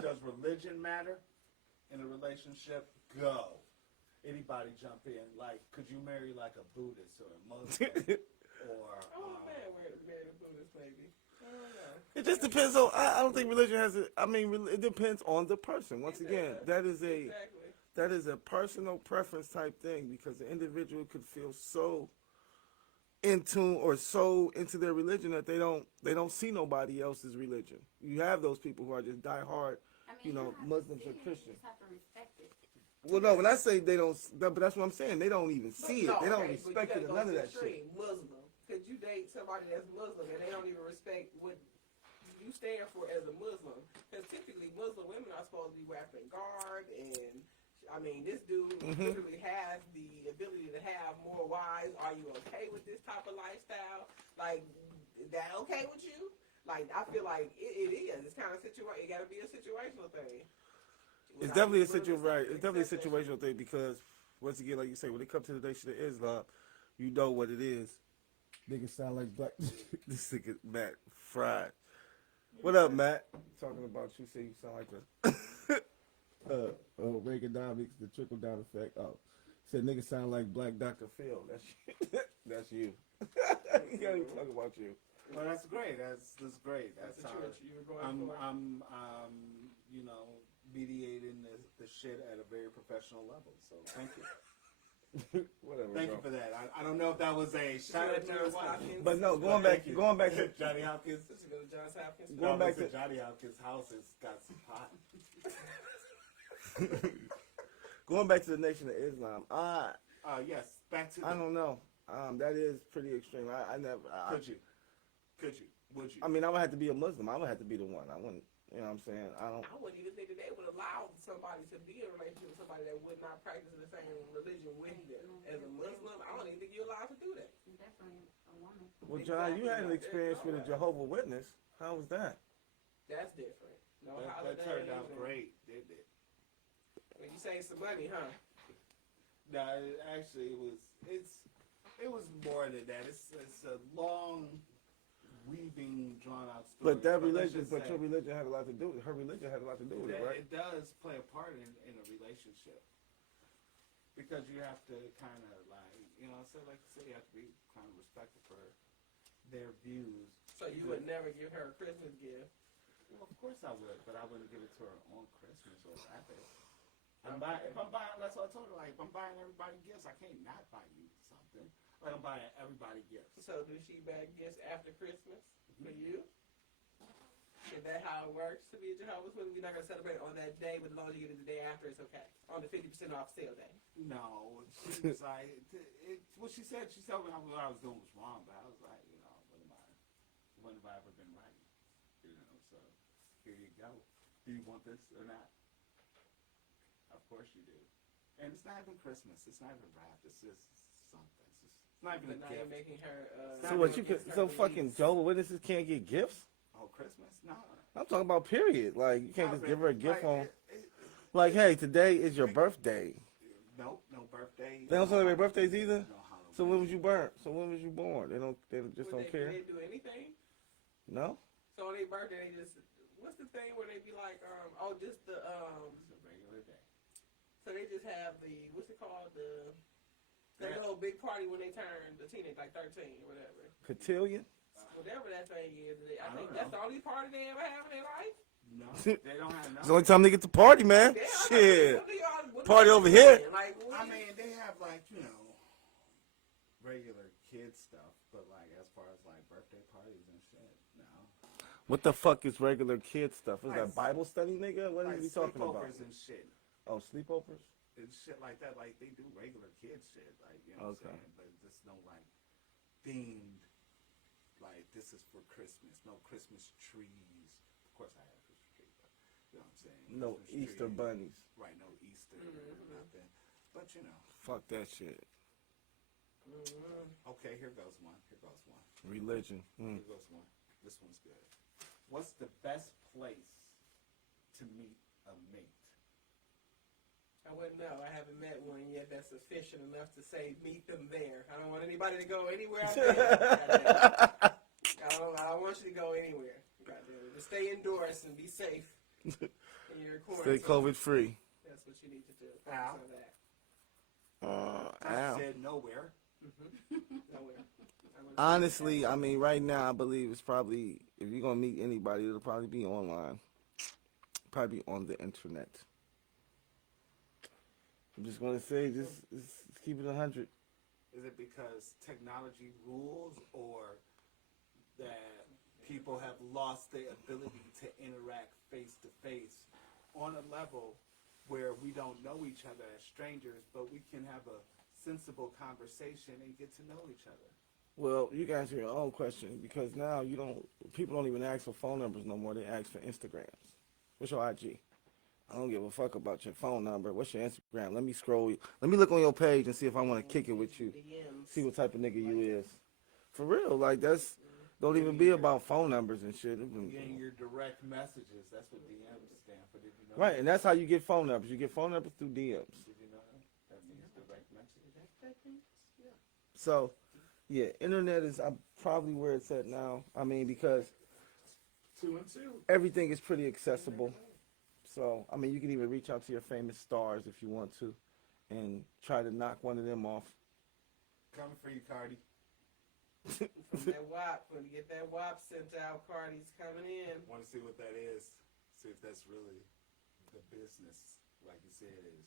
Does religion matter in a relationship? Go. Anybody jump in? Like, could you marry like a Buddhist or a Muslim or? Man, where the Buddhist maybe. I don't know. It just depends on. I don't think religion has. It depends on the person. Once again, that is a Exactly. that is a personal preference type thing because the individual could feel so in tune or so into their religion that they don't see nobody else's religion. You have those people who are just die hard, you don't have to Muslims see or it, Christians. You just have to respect it. Well, no, when I say they don't, but that's what I'm saying. They don't even see it. They don't okay, respect but it you or gotta none of go that shit. extreme. Muslim. Could you date somebody that's Muslim and they don't even respect what you stand for as a Muslim? Because typically Muslim women are supposed to be wrapped in garb, and I mean, this dude literally has the ability to have more wives. Are you okay with this type of lifestyle? Like, is that okay with you? Like, I feel like it is. It's kind of It got to be a situational thing. It's definitely a situation, right? It's definitely a situational thing because once again, like you say, when it comes to the Nation of Islam, you know what it is. Niggas sound like black. This nigga Matt fried. What up, Matt? Talking about you, say you sound like the Reaganomics, the trickle down effect. Oh, said niggas sound like Black Dr. Phil. That's you. That's you. You can't even talk about you. Well, that's great. That's great. That's That's what how you were going for. I'm mediating the shit at a very professional level. So thank you. Whatever. Thank bro. you for that. I don't know if that was a shout out to Johns your Hopkins. But no, going Thank back, you. going back to Johnny Hopkins. This is go to Johns Hopkins. Going back to- Johnny Hopkins' house has got some pot. going back to the Nation of Islam. Yes, back to I don't know. That is pretty extreme. I never. Could you? Would you? I mean, I would have to be a Muslim. I would have to be the one. I wouldn't. You know what I'm saying? I don't. I wouldn't even think that they would allow somebody to be in a relationship with somebody that would not practice the same religion with them. As a Muslim, I don't even think you're allowed to do that. Definitely a woman. Well, John, you had an experience with a Jehovah's Witness. How was that? That's different. No That holidays. turned out and- great, didn't it? When you save some money, huh? No, actually, it was more than that. It's a long, weaving, drawn out story. But that let's religion, just but say your religion had a lot to do. Her religion had a lot to do with it, right? It does play a part in a relationship because you have to kind of like you say, you have to be kind of respectful for their views. So you would never give her a Christmas gift. Well, of course I would, but I wouldn't give it to her on Christmas or wrap it. If I'm buying, that's what I told her. Like, if I'm buying everybody gifts, I can't not buy you something. Like, I'm buying everybody gifts. So do she buy gifts after Christmas for you? Is that how it works to be a Jehovah's Witness? We're not going to celebrate on that day, but as long as you get it the day after, it's okay. On the 50% off sale day. No, she was like, what she said what I was doing was wrong, but I was like, when have I ever been right? So here you go. Do you want this or not? Of course you do. And it's not even Christmas. It's not even wrapped. It's just something. It's not even But a now you're gift. making her. So what you could? So fucking Jehovah's Witnesses can't get gifts? Oh, Christmas? No. I'm talking about period. Like you can't just give her a gift on. It, Like, hey, today is your birthday. no birthday. They don't celebrate birthdays either. No Halloween. So when was you born? So when was you born? They just don't care. They do anything? No. So on their birthday, they just. What's the thing where they be like, just the. It's a regular day. So they just have the. What's it called? They go big party when they turn the teenage, like 13 or whatever. Cotillion. Whatever that thing is. I I think don't that's know. the only party they ever have in their life. No, they don't have It's the only time they get to party, man. Damn, Shit. what Party do y'all over do? here. Like, what I do you- mean, they have regular kid stuff, but as far as birthday parties and shit, no. What the fuck is regular kid stuff? Is Like- that Bible study, nigga? What are you talking about? sleepovers and shit Oh, sleepovers. and shit like that. Like they do regular kid shit, what I'm Okay. saying? But just no themed. Like this is for Christmas. No Christmas trees. Of course, I have a Christmas tree, but you know what I'm saying. No Christmas Easter tree, bunnies. Right? No Easter, nothing. But Fuck that shit. Okay, here goes one. Religion. Here goes one. This one's good. What's the best place to meet a mate? I wouldn't know. I haven't met one yet that's efficient enough to say meet them there. I don't want anybody to go anywhere I've been. I don't want you to go anywhere. Goddamn. Just stay indoors and be safe in your quarantine. Stay COVID free. That's what you need to do. Ow. So that. I said nowhere. Nowhere. Honestly, I mean, right now, I believe it's probably, if you're going to meet anybody, it'll probably be online. Probably be on the internet. I'm just going to say, just keep it 100. Is it because technology rules, or that people have lost their ability to interact face to face on a level where we don't know each other as strangers, but we can have a sensible conversation and get to know each other? Well, you can answer your own question, because now people don't even ask for phone numbers no more. They ask for Instagrams. What's your IG? I don't give a fuck about your phone number. What's your Instagram? Let me scroll. Let me look on your page and see if I want to kick it with you. See what type of nigga you is. For real, like that's don't even be about phone numbers and shit. Getting your direct messages. That's what DMs stand for. Did you know? Right, and that's how you get phone numbers. You get phone numbers through DMs. Did you know that? That means direct messages. So, yeah, internet is probably where it's at now. I mean, because 2 and 2. everything is pretty accessible. So, I mean, you can even reach out to your famous stars if you want to and try to knock one of them off. Coming for you, Cardi. From that WAP, when you get that WAP sent out, Cardi's coming in. Want to see what that is. See if that's really the business, like you said it is.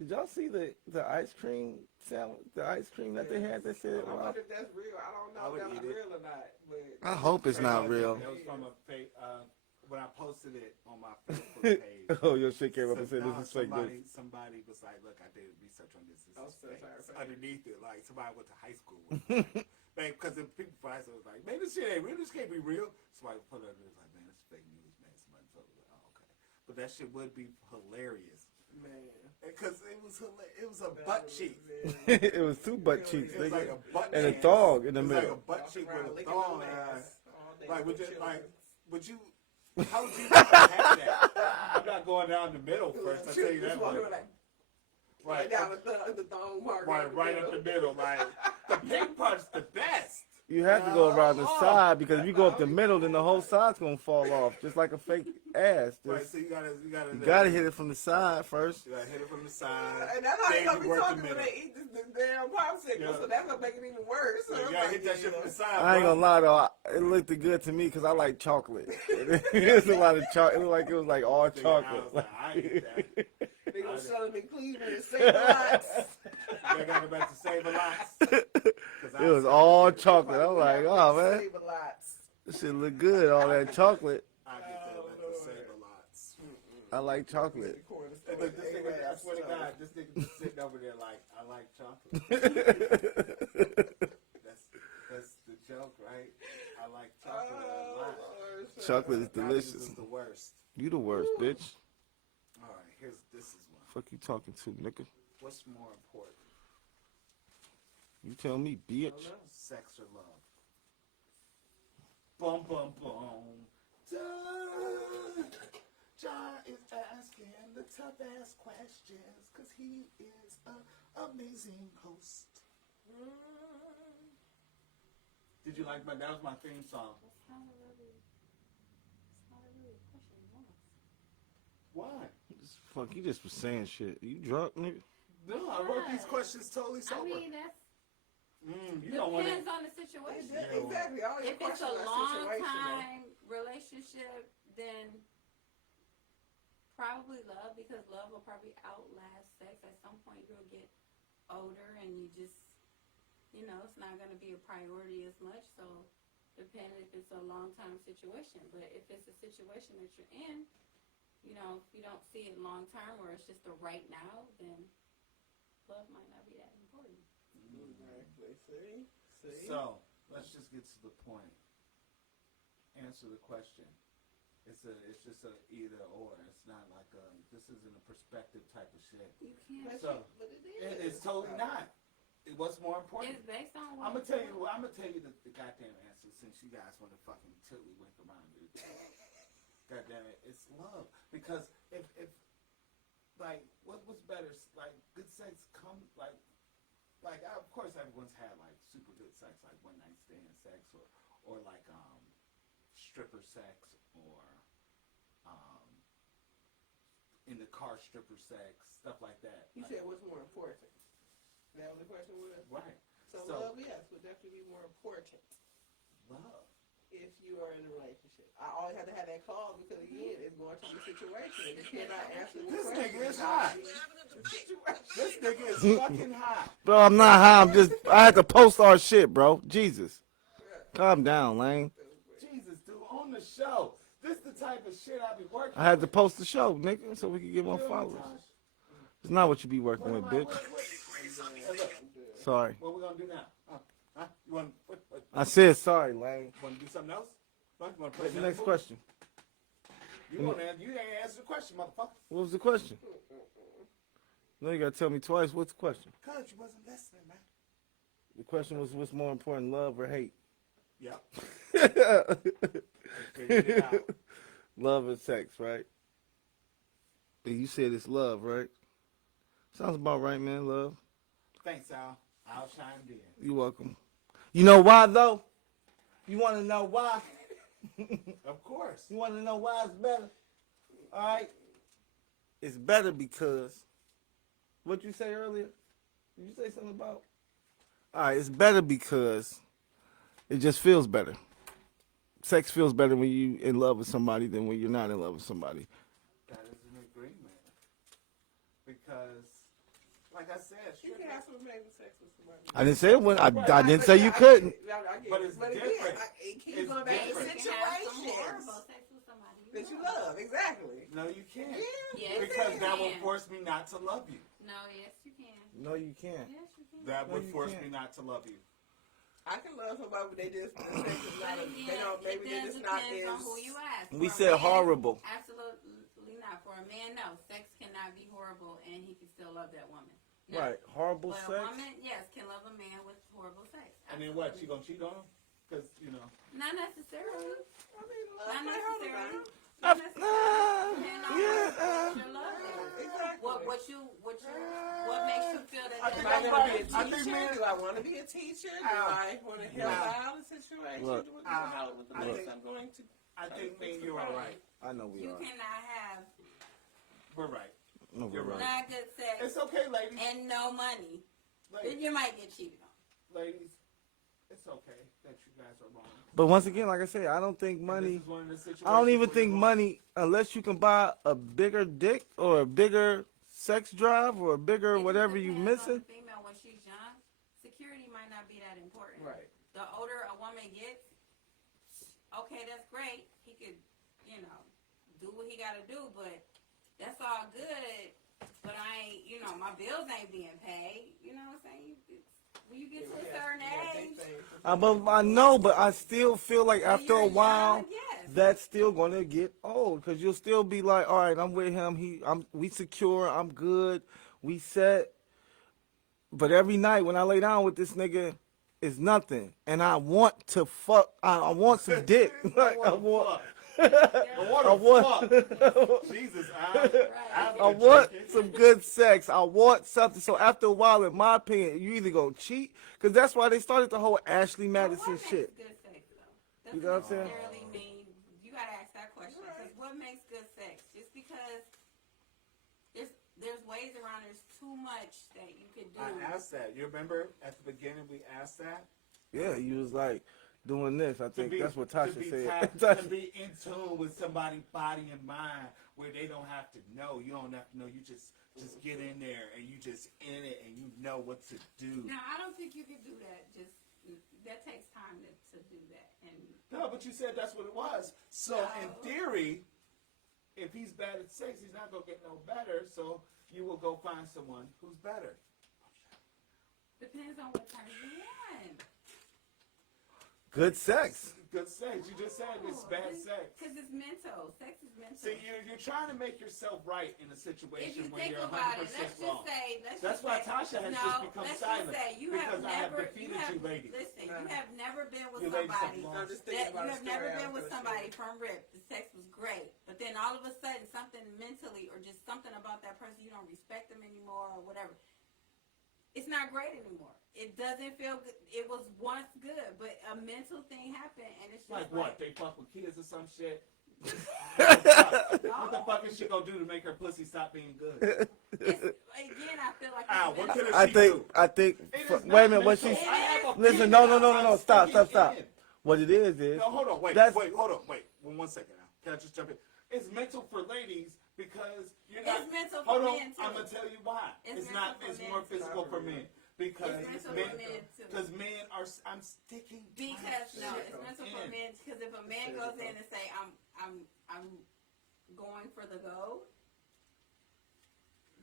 Did y'all see the ice cream sandwich, the ice cream that they had that said? I wonder if that's real. I don't know if that's real or not. But I hope it's not real. That was from a fake. When I posted it on my Facebook page. Oh, your shit came up and said this is fake news. Somebody was like, "Look, I did research on this. This is fake." sorry. Underneath it, like somebody went to high school with it. Because the people from high school was like, "Man, this shit ain't real. This can't be real." Somebody put it under, like, "Man, this is fake news, man." Somebody told me, "Oh, okay." But that shit would be hilarious. man, Because it was a butt cheek. It was two butt cheeks, It was like nigga, a butt and a cheek. thong in the It was like middle. a butt cheek with a licking thong. on ass all day Like, with would you, children. would you? How would you have that? I'm not going down the middle first. I'll tell you that Just much. like, Right, down the thong mark. right up the middle. Like the pink part's the best. You have to go around the side, because if you go up the middle, then the whole side's gonna fall off, just like a fake ass. Right, Just, so you you gotta hit it from the side first. You gotta hit it from the side. And that's how they then gonna you be work the talking when middle. they eat this damn popsicle, Yeah. so that's gonna make it even worse. So You I'm gotta like, hit that shit from the side. I ain't bro. gonna lie though, it looked good to me because I like chocolate. It's a lot of chocolate. It looked like it was like all I was chocolate. like, I ain't that. They gonna sell them in Cleveland and save lots. They gotta go back to Save-A-Lots. It was all chocolate. I'm like, oh man, Save lots. this shit look good. All that chocolate. I get that back to Save-A-Lots. I like chocolate. Hey, look, this nigga, I swear to God, this nigga just sitting over there like, I like chocolate. That's the joke, right? I like chocolate a lot. Chocolate is Now delicious. This is the worst. You the worst, bitch. All right, this is one. Fuck you talking to, nigga? What's more important, You tell me, bitch. sex or love? Bum, bum, bum. Dun. John is asking the tough ass questions because he is an amazing host. Did you like that was my theme song. It's not a really question. No. Why? Fuck, you just was saying shit. You drunk, nigga? No, I wrote these questions totally I sober. mean, that's You don't want depends to. on the situation. Exactly. All your If it's a questions are long situational. time relationship, then probably love, because love will probably outlast sex. At some point, you'll get older and you just, it's not going to be a priority as much. So, depending if it's a long time situation. But if it's a situation that you're in, if you don't see it long term or it's just a right now, then love might not be that important. Exactly. See? So let's just get to the point. Answer the question. It's just a either or. It's not like this isn't a perspective type of shit. You can't. So But it is. it's totally not. What's more important? It's based on I'm what gonna tell you the goddamn answer since you guys want to fucking totally wink around it. God damn it, it's love. Because if like what was better? Like good sex come of course everyone's had like super good sex, like one night stand sex, or like stripper sex, or in the car stripper sex, stuff like that. You like, said what's more important? That was the question was? right. So love, yes, would definitely be more important Love. if you are in a relationship. I always have to have that clause because again, it's going to the situation. You cannot answer the This question. nigga is hot. This nigga is fucking hot. Bro, I'm not high. I had to post our shit, bro. Jesus. Calm down, Lane. Jesus, dude, on the show. This the type of shit I be working I had to with. post the show, nigga, so we could get more You know what I'm followers. talking- It's not what you be working with, What am I- bitch. Hey, look, Sorry. what we gonna do now? Huh? You want I said sorry, Lane. to do something else? You want to play What's the another next movie? question? You ain't answer the question, motherfucker. What was the question? No, you gotta tell me twice. What's the question? Cause you wasn't listening, man. The question was, what's more important, love or hate? Yep. Figured it out. Love and sex, right? And you said it's love, right? Sounds about right, man. Love. Thanks, Al. I'll chime in. You're welcome. You know why, though? You want to know why? Of course. You want to know why it's better? All right. It's better because, what you say earlier? Did you say something about? All right, it's better because it just feels better. Sex feels better when you in love with somebody than when you're not in love with somebody. That is an agreement. Because, like I said, You can have some amazing sex with somebody. I didn't say it when I didn't say you couldn't. But it's different. It keeps It's going back to different. You can have some situations horrible sex with somebody that you love. Exactly. No, you can't. Yes, Because you that will can. force me not to love you. No, yes, you can. No, you can't. Yes, you can. That No, would you force can't. me not to love you. I can love somebody, but they just the sex is But not. again, They don't. Maybe it they does just not depends as. on who you ask. We For a said man, horrible. Absolutely not. For a man, no. Sex cannot be horrible, and he can still love that woman. No. Right, horrible But sex. a woman, yes, can love a man with horrible sex. And then what? She Absolutely. gonna cheat on him? Because, Not necessarily. I mean, love Not may hold it necessarily. down. Not necessarily. Depending on yeah, what your love is. Exactly. What makes you feel that? I think Do I that's want to right. be I a think teacher? men- Do I want to be a teacher? Do I want to help out a situation? Look. Do I help with the I things think- I'm going to? I think me and you are right. I know we You are. cannot have We're right. No, we're You're right. not good sex It's okay, ladies. and no money. Then Ladies, you might get cheated on. ladies, it's okay that you guys are wrong. But once again, like I said, I don't think And money. this is one of the situations I don't even where think you're wrong. money, unless you can buy a bigger dick or a bigger sex drive or a bigger It just whatever you depends on missing. the female when she's young, security might not be that important. Right. The older a woman gets, okay, that's great. He could, do what he got to do, but that's all good. But I ain't, my bills ain't being paid. You know what I'm saying? When you get to a certain age, But I know, but I still feel like when after a you're while, young, yes. that's still gonna get old because you'll still be like, all right, I'm with him. We secure. I'm good. We set. But every night when I lay down with this nigga, it's nothing, and I want to fuck. I want some dick. Like, I want. I want. Jesus, I want some good sex. I want something. So after a while, in my opinion, you either gonna cheat, because that's why they started the whole Ashley But Madison what shit. makes good sex, though? You know what I'm saying? Doesn't necessarily mean you gotta ask that question. Because what makes good sex? Just because there's ways around. There's too much that you could do. I asked that. You remember at the beginning we asked that? Yeah, you was like doing this. I think that's what Tasha to be said. to be in tune with somebody's body and mind where they don't have to know. You don't have to know. You just get in there and you just in it and you know what to do. Now I don't think you could do that. That takes time to do that. And No, but you said that's what it was. So in theory, if he's bad at sex, he's not gonna get no better. So you will go find someone who's better. depends on what kind you want. Good sex. good sex. You just said it's bad sex. Because it's mental. Sex is mental. See, you're trying to make yourself right in a If situation you when think you're 100% about it, let's wrong. just say, That's why Tasha has just become silent, you because have I have never, defeated you have, you ladies. listen, you have never been with You ladies have somebody lost. I'm just thinking that about you a have never story been with after somebody the from rip. The sex was great, but then all of a sudden something mentally or just something about that person, you don't respect them anymore or whatever. It's not great anymore. It doesn't feel good. It was once good, but a mental thing happened, and it's just Like what? They fuck with kids or some shit? No. What the fuck is she gonna do to make her pussy stop being good? Again, I feel like Ah, it's what mental. could I she think do? I think. It is Wait a not minute. What mental. she? I have a Listen. feeling No. about Stop. sticking in. What it is. No, hold on. Wait. That's- Hold on. Wait. One second now. Can I just jump in? It's mental for ladies because you're not. It's mental Hold for on. men, too. I'm gonna tell you why. It's It's not. mental for It's men, more too. physical for men because It's mental men. for men, too. Because men are. I'm sticking. Because no, shit it's mental for in. men. Because if a man goes in and say, I'm going for the goal,"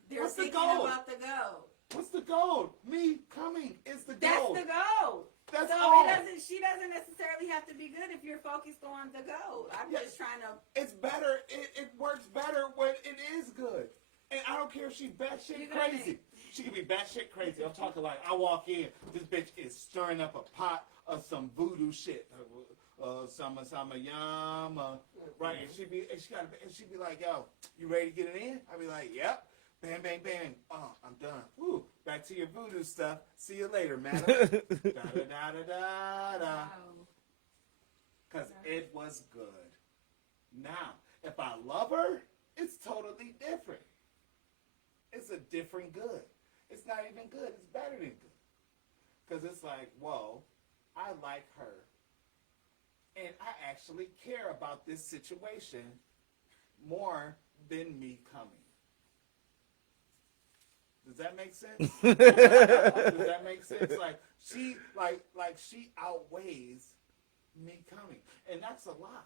they're What's the thinking goal? about the goal. What's the goal? Me coming is the That's goal. the goal. That's so all. she doesn't necessarily have to be good if you're focused on the goal. I'm Yeah. just trying to. It's better. It works better when it is good. And I don't care if she's batshit You're gonna- crazy. She can be batshit crazy. I'm talking like I walk in, this bitch is stirring up a pot of some voodoo shit. Sama yama. Right? And she be like, yo, you ready to get it in? I be like, yep. Bang, bang, bang. Oh, I'm done. Woo. Back to your voodoo stuff. See you later, madam. Da-da-da-da-da-da. Wow. Because it was good. Now, if I love her, it's totally different. It's a different good. It's not even good. It's better than good. Because it's like, whoa, I like her. And I actually care about this situation more than me coming. Does that make sense? Does that make sense? Like she outweighs me coming. And that's a lot.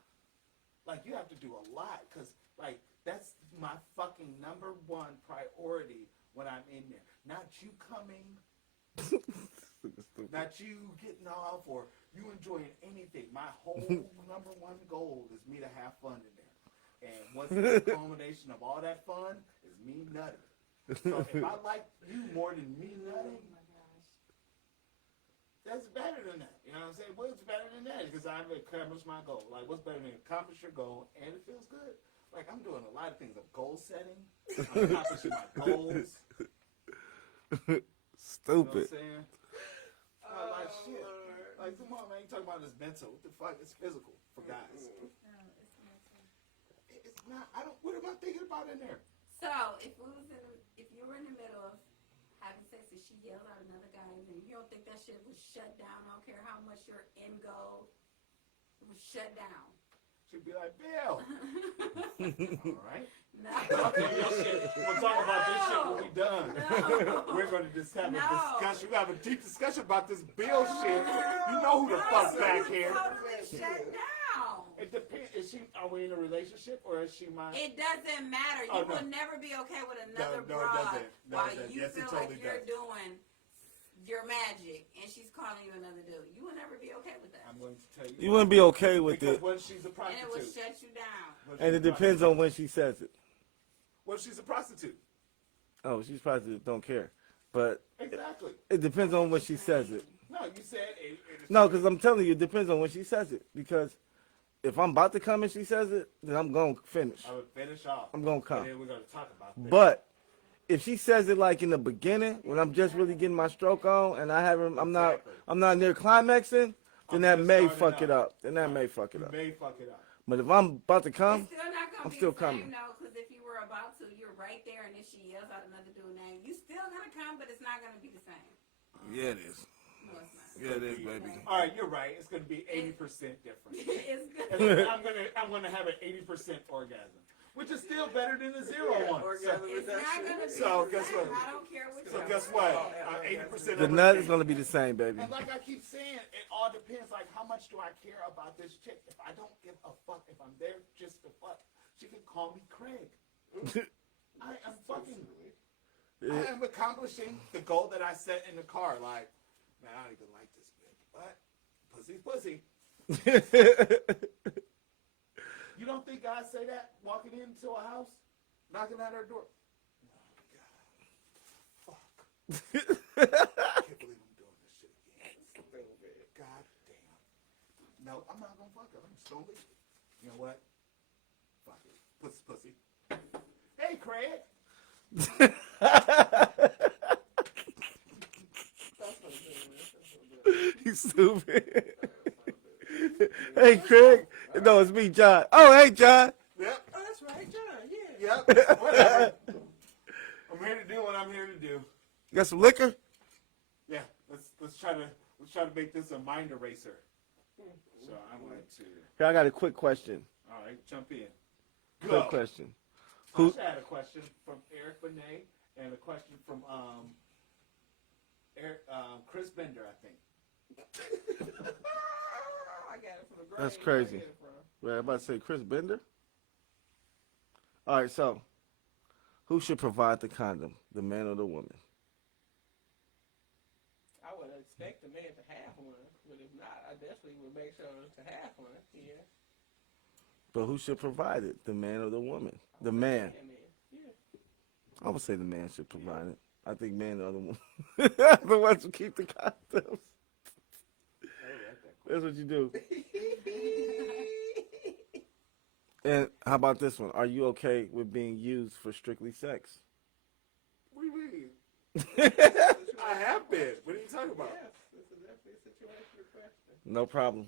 Like you have to do a lot because like that's my fucking number one priority when I'm in there. Not you coming, not you getting off or you enjoying anything. My whole number one goal is me to have fun in there. And what's the culmination of all that fun is me nutting. So if I like you more than me nutting, that's better than that. You know what I'm saying? What's better than that? Because I've accomplished my goal. Like, what's better than accomplish your goal and it feels good? Like, I'm doing a lot of things of goal setting. I'm accomplishing my goals. You know what I'm Stupid. saying? Like, shit. Like, come on, man. You talking about this mental. What the fuck? It's physical for guys. No, it's mental. It's not. I don't. What am I thinking about in there? So if you were in the middle of having sex and she yelled out another guy, and you don't think that shit was shut down? I don't care how much your end goal was shut down. She'd be like, Bill. All right. No. Okay, your shit. We'll talk about this shit when we done. No. We're going to just have a No. discussion. We're going to have a deep discussion about this Bill shit. You know who the fuck's back here. Totally shut down. It depends. Are we in a relationship or is she my? It doesn't matter. You Oh, no. will never be okay with another No, it broad doesn't. No, while it doesn't. you Yes, it feel totally like you're does. doing your magic and she's calling you another dude. You will never be okay with that. I'm going to tell you. You wouldn't be okay with because it, when she's a And it will prostitute. shut you down. When and she's it a depends prostitute. on when she says it. When she's a prostitute. Oh, she's probably don't care, but Exactly. it depends on when she says it. No, you said it. No, because I'm telling you, it depends on when she says it. Because if I'm about to come and she says it, then I'm gonna finish. I would finish off. I'm gonna come. And then we're going to talk about that. But if she says it like in the beginning, when I'm just really getting my stroke on, and I'm not near climaxing, then that just may starting fuck it up. up. Then that may fuck it You up. may fuck it up. But if I'm about to come, It's still not gonna I'm be still the same, coming. though, because if you were about to, you're right there, and then she yells out another dude's name. You still gonna come, but it's not gonna be the same. yeah, it is. No, it's not. Yeah, it is, baby. All right, you're right. It's going to be 80% different. It's And good. I'm gonna have an 80% orgasm, which is still better than a 0 one. orgasm. It's not gonna be So, the guess same. what? I don't care what So you guess what? 80% The of nut it- is gonna be the same, baby. And like I keep saying, it all depends. Like, how much do I care about this chick? If I don't give a fuck, if I'm there just to fuck, she can call me Craig. I am fucking. I am accomplishing the goal that I set in the car. Like, man, I don't even like this bitch, but pussy's pussy. You don't think God say that walking into a house, knocking at our door? Oh, God. Fuck. I can't believe I'm doing this shit again. God damn. No, I'm not gonna fuck her. I'm just gonna leave. You know what? Fuck it. Pussy. Hey, Craig. You stupid. Hey, Craig. No, it's me, John. Oh, hey, John. Yep. Oh, that's right, John. Yeah. Yep. Whatever. I'm here to do what I'm here to do. You got some liquor? Yeah. Let's try to make this a mind eraser. So I'm going to. Here, I got a quick question. All right, jump in. Quick question. Tasha had a question from Eric Benet and a question from Chris Bender, I think. I got it from the grave. That's crazy. Well, I'm about to say Chris Bender. All right, so who should provide the condom, the man or the woman? I would expect the man to have one, but if not, I definitely would make sure to have one. Yeah. But who should provide it, the man or the woman? The man. Yeah. I would say the man should provide it. I think man or the woman. The ones who keep the condoms. That's what you do. And how about this one? Are you okay with being used for strictly sex? What do you mean? I have been. What are you talking about? Yes, this is definitely a situational question. No problem.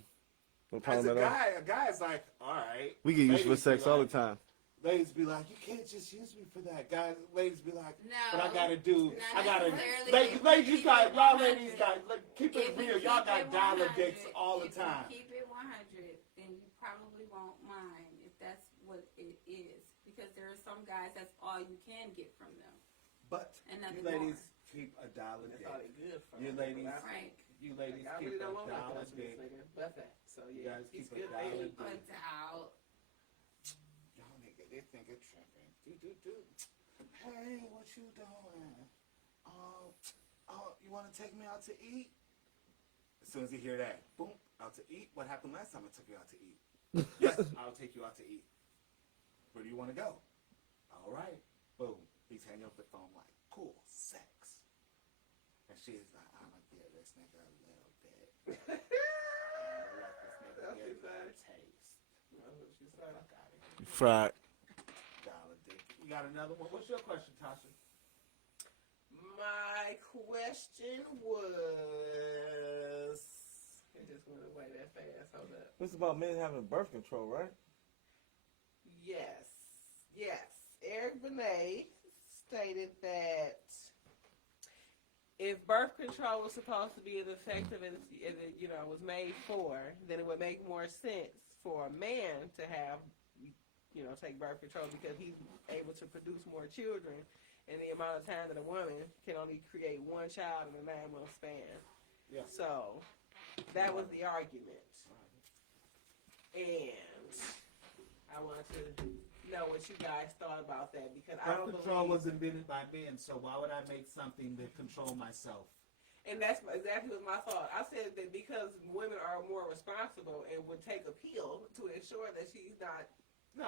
No As problem a at all. guy, a guy's like, all right. We get used for Ladies be sex all the like- time. Ladies be like, you can't just use me for that. Guys, ladies be like, No. but I gotta do, Not I gotta. necessarily. Ladies, you got, Keep it y'all 100. ladies got, like, keep it If you real. Y'all keep got it dollar 100, dicks all the if time. you keep it 100, then you probably won't mind if that's what it is. Because there are some guys, that's all you can get from them. But And you nothing ladies more. keep a dollar That's dick. all they good for. You ladies, Frank. you ladies I keep really a don't want my dollar husband dick. nigga, but that. So You yeah, guys he's keep a good dollar baby. dick. But out. Y'all nigga, they think it's tripping. Do. Hey, what you doing? You want to take me out to eat? As soon as you hear that, boom, out to eat. What happened last time I took you out to eat? Yes, I'll take you out to eat. Where do you want to go? All right. Boom. He's hanging up the phone like, cool, sex. And she's like, I'm going to give this nigga a little bit. I'm gonna let this nigga That's get what a taste. That's what she said. Fuck out of here. Fried. Dollar dick. We got another one. What's your question, Tasha? My question was. It just went away that fast. Hold up. This is about men having birth control, right? Yes. Eric Benet stated that if birth control was supposed to be as effective as it was made for, then it would make more sense for a man to have, take birth control because he's able to produce more children in the amount of time that a woman can only create one child in a 9-month span. Yeah. So that was the argument. And I wanted to know what you guys thought about that because I don't Birth control believe, was invented by men, so why would I make something to control myself? and that's exactly what my thought. I said that because women are more responsible and would take a pill to ensure that she's not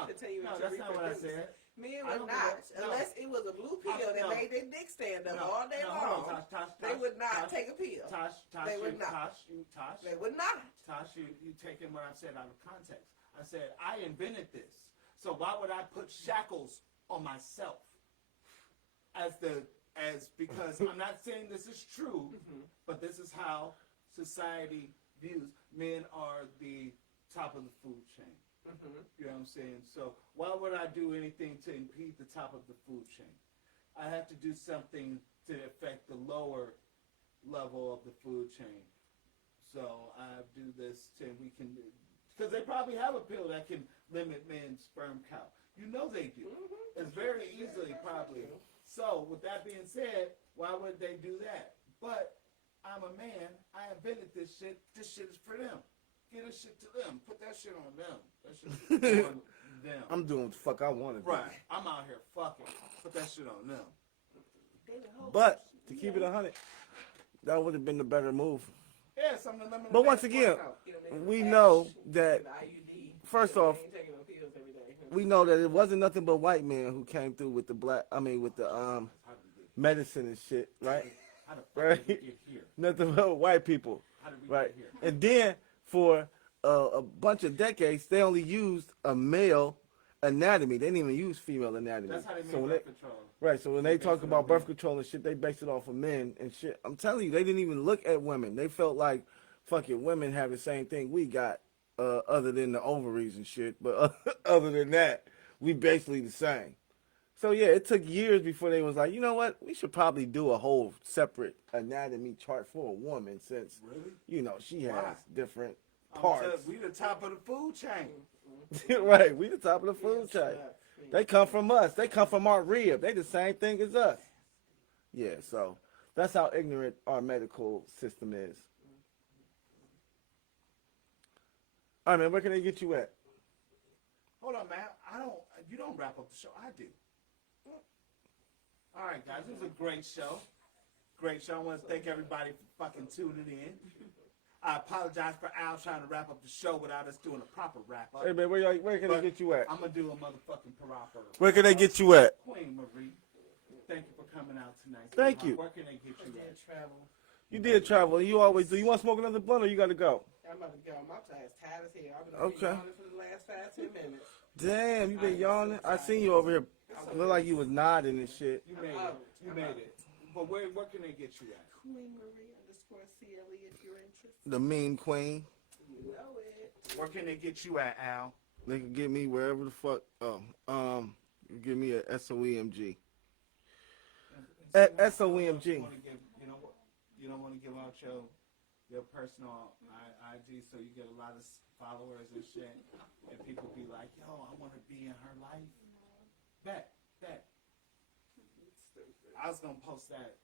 continuing to that's not what I reproduce. said. Men I would don't not, think that- no. unless it was a blue pill that No. made their dick stand up all day hold long. on, Tosh, They would not take a pill. They would not. Tosh, They would not. you taking what I said out of context. I said I invented this, so why would I put shackles on myself? Because I'm not saying this is true, but this is how society views men are the top of the food chain. You know what I'm saying? So why would I do anything to impede the top of the food chain? I have to do something to affect the lower level of the food chain. So I do this because they probably have a pill that can limit men's sperm count. You know they do. It's very easily probably. So with that being said, why would they do that? But I'm a man. I invented this shit. This shit is for them. Get this shit to them. Put that shit on them. That shit on them. I'm doing what the fuck I want to do. Right. I'm out here fucking. Put that shit on them. But to keep it 100, that would have been the better move. Yeah, some of them. But once again, Get them we in know action, that get an IUD. first They off, ain't taking no pills every day. we know that it wasn't nothing but white men who came through with the medicine and shit, right? How the fuck Right? did we get here? Nothing but white people, How did we right? get here? And then for a bunch of decades, they only used a male anatomy. They didn't even use female anatomy. That's how they made So when birth control. right, so when they They talk based it about on birth men. control and shit, they based it off of men and shit. I'm telling you, they didn't even look at women. They felt like fucking women have the same thing we got, other than the ovaries and shit. But other than that, we basically the same. So yeah, it took years before they was like, you know what, we should probably do a whole separate anatomy chart for a woman since, Really? you know, she has Why? different I'm parts. telling you, we the top of the food chain. Right, we the top of the food chain. They come from us. They come from our rib. They the same thing as us. Yeah, so that's how ignorant our medical system is. All right, man, where can they get you at? Hold on, man. You don't wrap up the show. I do. All right, guys. This was a great show. Great show. I want to thank everybody for fucking tuning in. I apologize for Al trying to wrap up the show without us doing a proper wrap up. Hey, man, where can they get you at? I'm going to do a motherfucking proper. Where can they get you at? Queen Marie, thank you for coming out tonight. Thank you. Where can they get you at? Travel. You did travel. You always do. You want to smoke another blunt or you got to go? I'm about to go. My tired as hell. I've been Okay. yawning for the last 5-10 minutes. Damn, you been yawning? I seen you over here. Look like you was nodding and shit. You made it. You made it. But where can they get you at? Queen Marie _CLE if you're interested. The mean queen. You know it. Where can they get you at, Al? They can get me wherever the fuck. Give me a SOEMG. At SOEMG. You don't want to give out your personal IG so you get a lot of followers and shit, and people be like, yo, I want to be in her life. Bet. I was gonna post that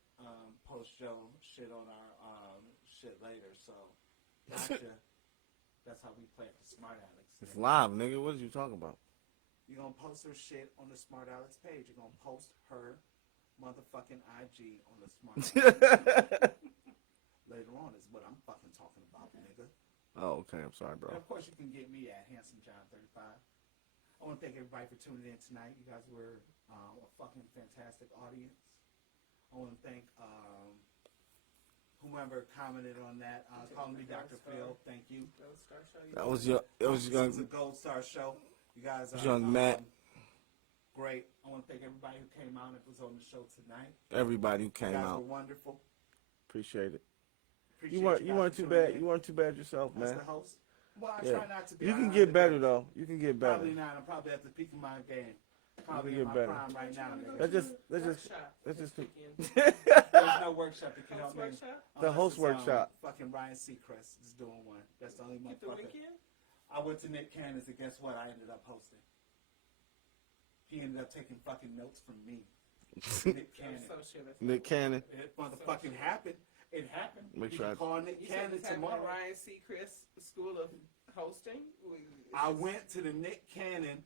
post show shit on our shit later, so gotcha. That's how we play at the Smartalecs. It's live, nigga. What are you talking about? You're gonna post her shit on the Smartalecs page. You're gonna post her motherfucking IG on the Smartalecs. Later on is what I'm fucking talking about, nigga. Oh, okay. I'm sorry, bro. And of course, you can get me at Handsome John 35. I want to thank everybody for tuning in tonight. You guys were a fucking fantastic audience. I want to thank whoever commented on that. Calling me Dr. Phil. Thank you. That was your. It was This young. was a Gold Star show. You guys are Young Matt. Great. I want to thank everybody who came out and was on the show tonight. Everybody who You came guys out. were wonderful. Appreciate it. Appreciate You weren't guys too for tuning bad. in. You weren't too bad yourself, As man. the host. Well, I Yeah. try not to be. You can I get have better to be. though. You can get better. Probably not. I'm probably at the peak of my game. Probably get in my better. prime right now. nigga. Let's just. Workshop. Let's just. There's no workshop that can help me. Workshop? The Unless host it's, workshop. Fucking Ryan Seacrest is doing one. That's the only Get the motherfucker. weekend? I went to Nick Cannon's and guess what? I ended up hosting. He ended up taking fucking notes from me. Nick Cannon. Nick Cannon. It motherfucking happened. It happened. Make You sure can I- call Nick You said Cannon it's happening at tomorrow. Ryan Seacrest School of Hosting? I went to the Nick Cannon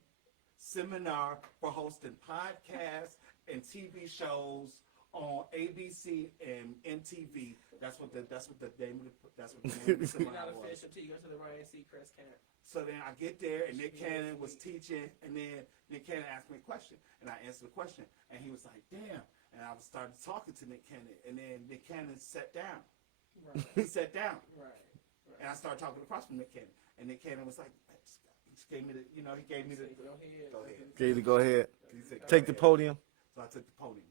seminar for hosting podcasts and TV shows on ABC and MTV. That's what the name of the You're seminar not was. official until you go to the Ryan Seacrest camp. So then I get there and Nick Cannon was teaching, and then Nick Cannon asked me a question, and I answered the question, and he was like, "Damn!" And I started talking to Nick Cannon, and then Nick Cannon sat down. Right. He sat down, Right. and I started talking across from Nick Cannon, and Nick Cannon was like, he just gave me the, he gave me the, Go ahead. go ahead. Okay, go ahead. He said, "Go Take the ahead." podium. So I took the podium.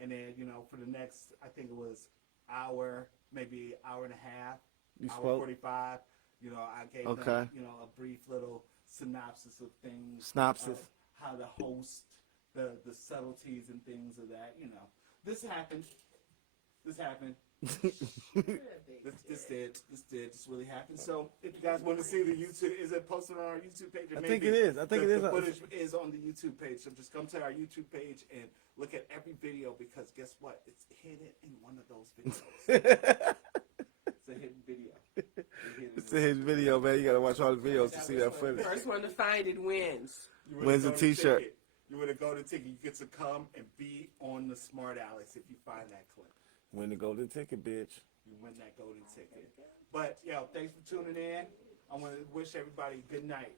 And then, for the next, I think it was hour, maybe hour and a half, You hour spoke. 45, I gave Okay. them, a brief little synopsis of things. Synopsis. Of how to host, the subtleties and things of that, This happened. This happened. This really happened. So if you guys want to see the YouTube, is it posted on our YouTube page? Or I maybe think it is. I think the, it is. The footage is on the YouTube page. So just come to our YouTube page and look at every video because guess what? It's hidden in one of those videos. It's a hidden video. It's a hit video, man. You gotta watch all the videos to see that footage. First one to find it wins. Wins Wins a t-shirt. You would have go to ticket. You get to come and be on the Smartalecs if you find that clip. Win the golden ticket, bitch. you win that golden ticket. But, yo, thanks for tuning in. I want to wish everybody good night.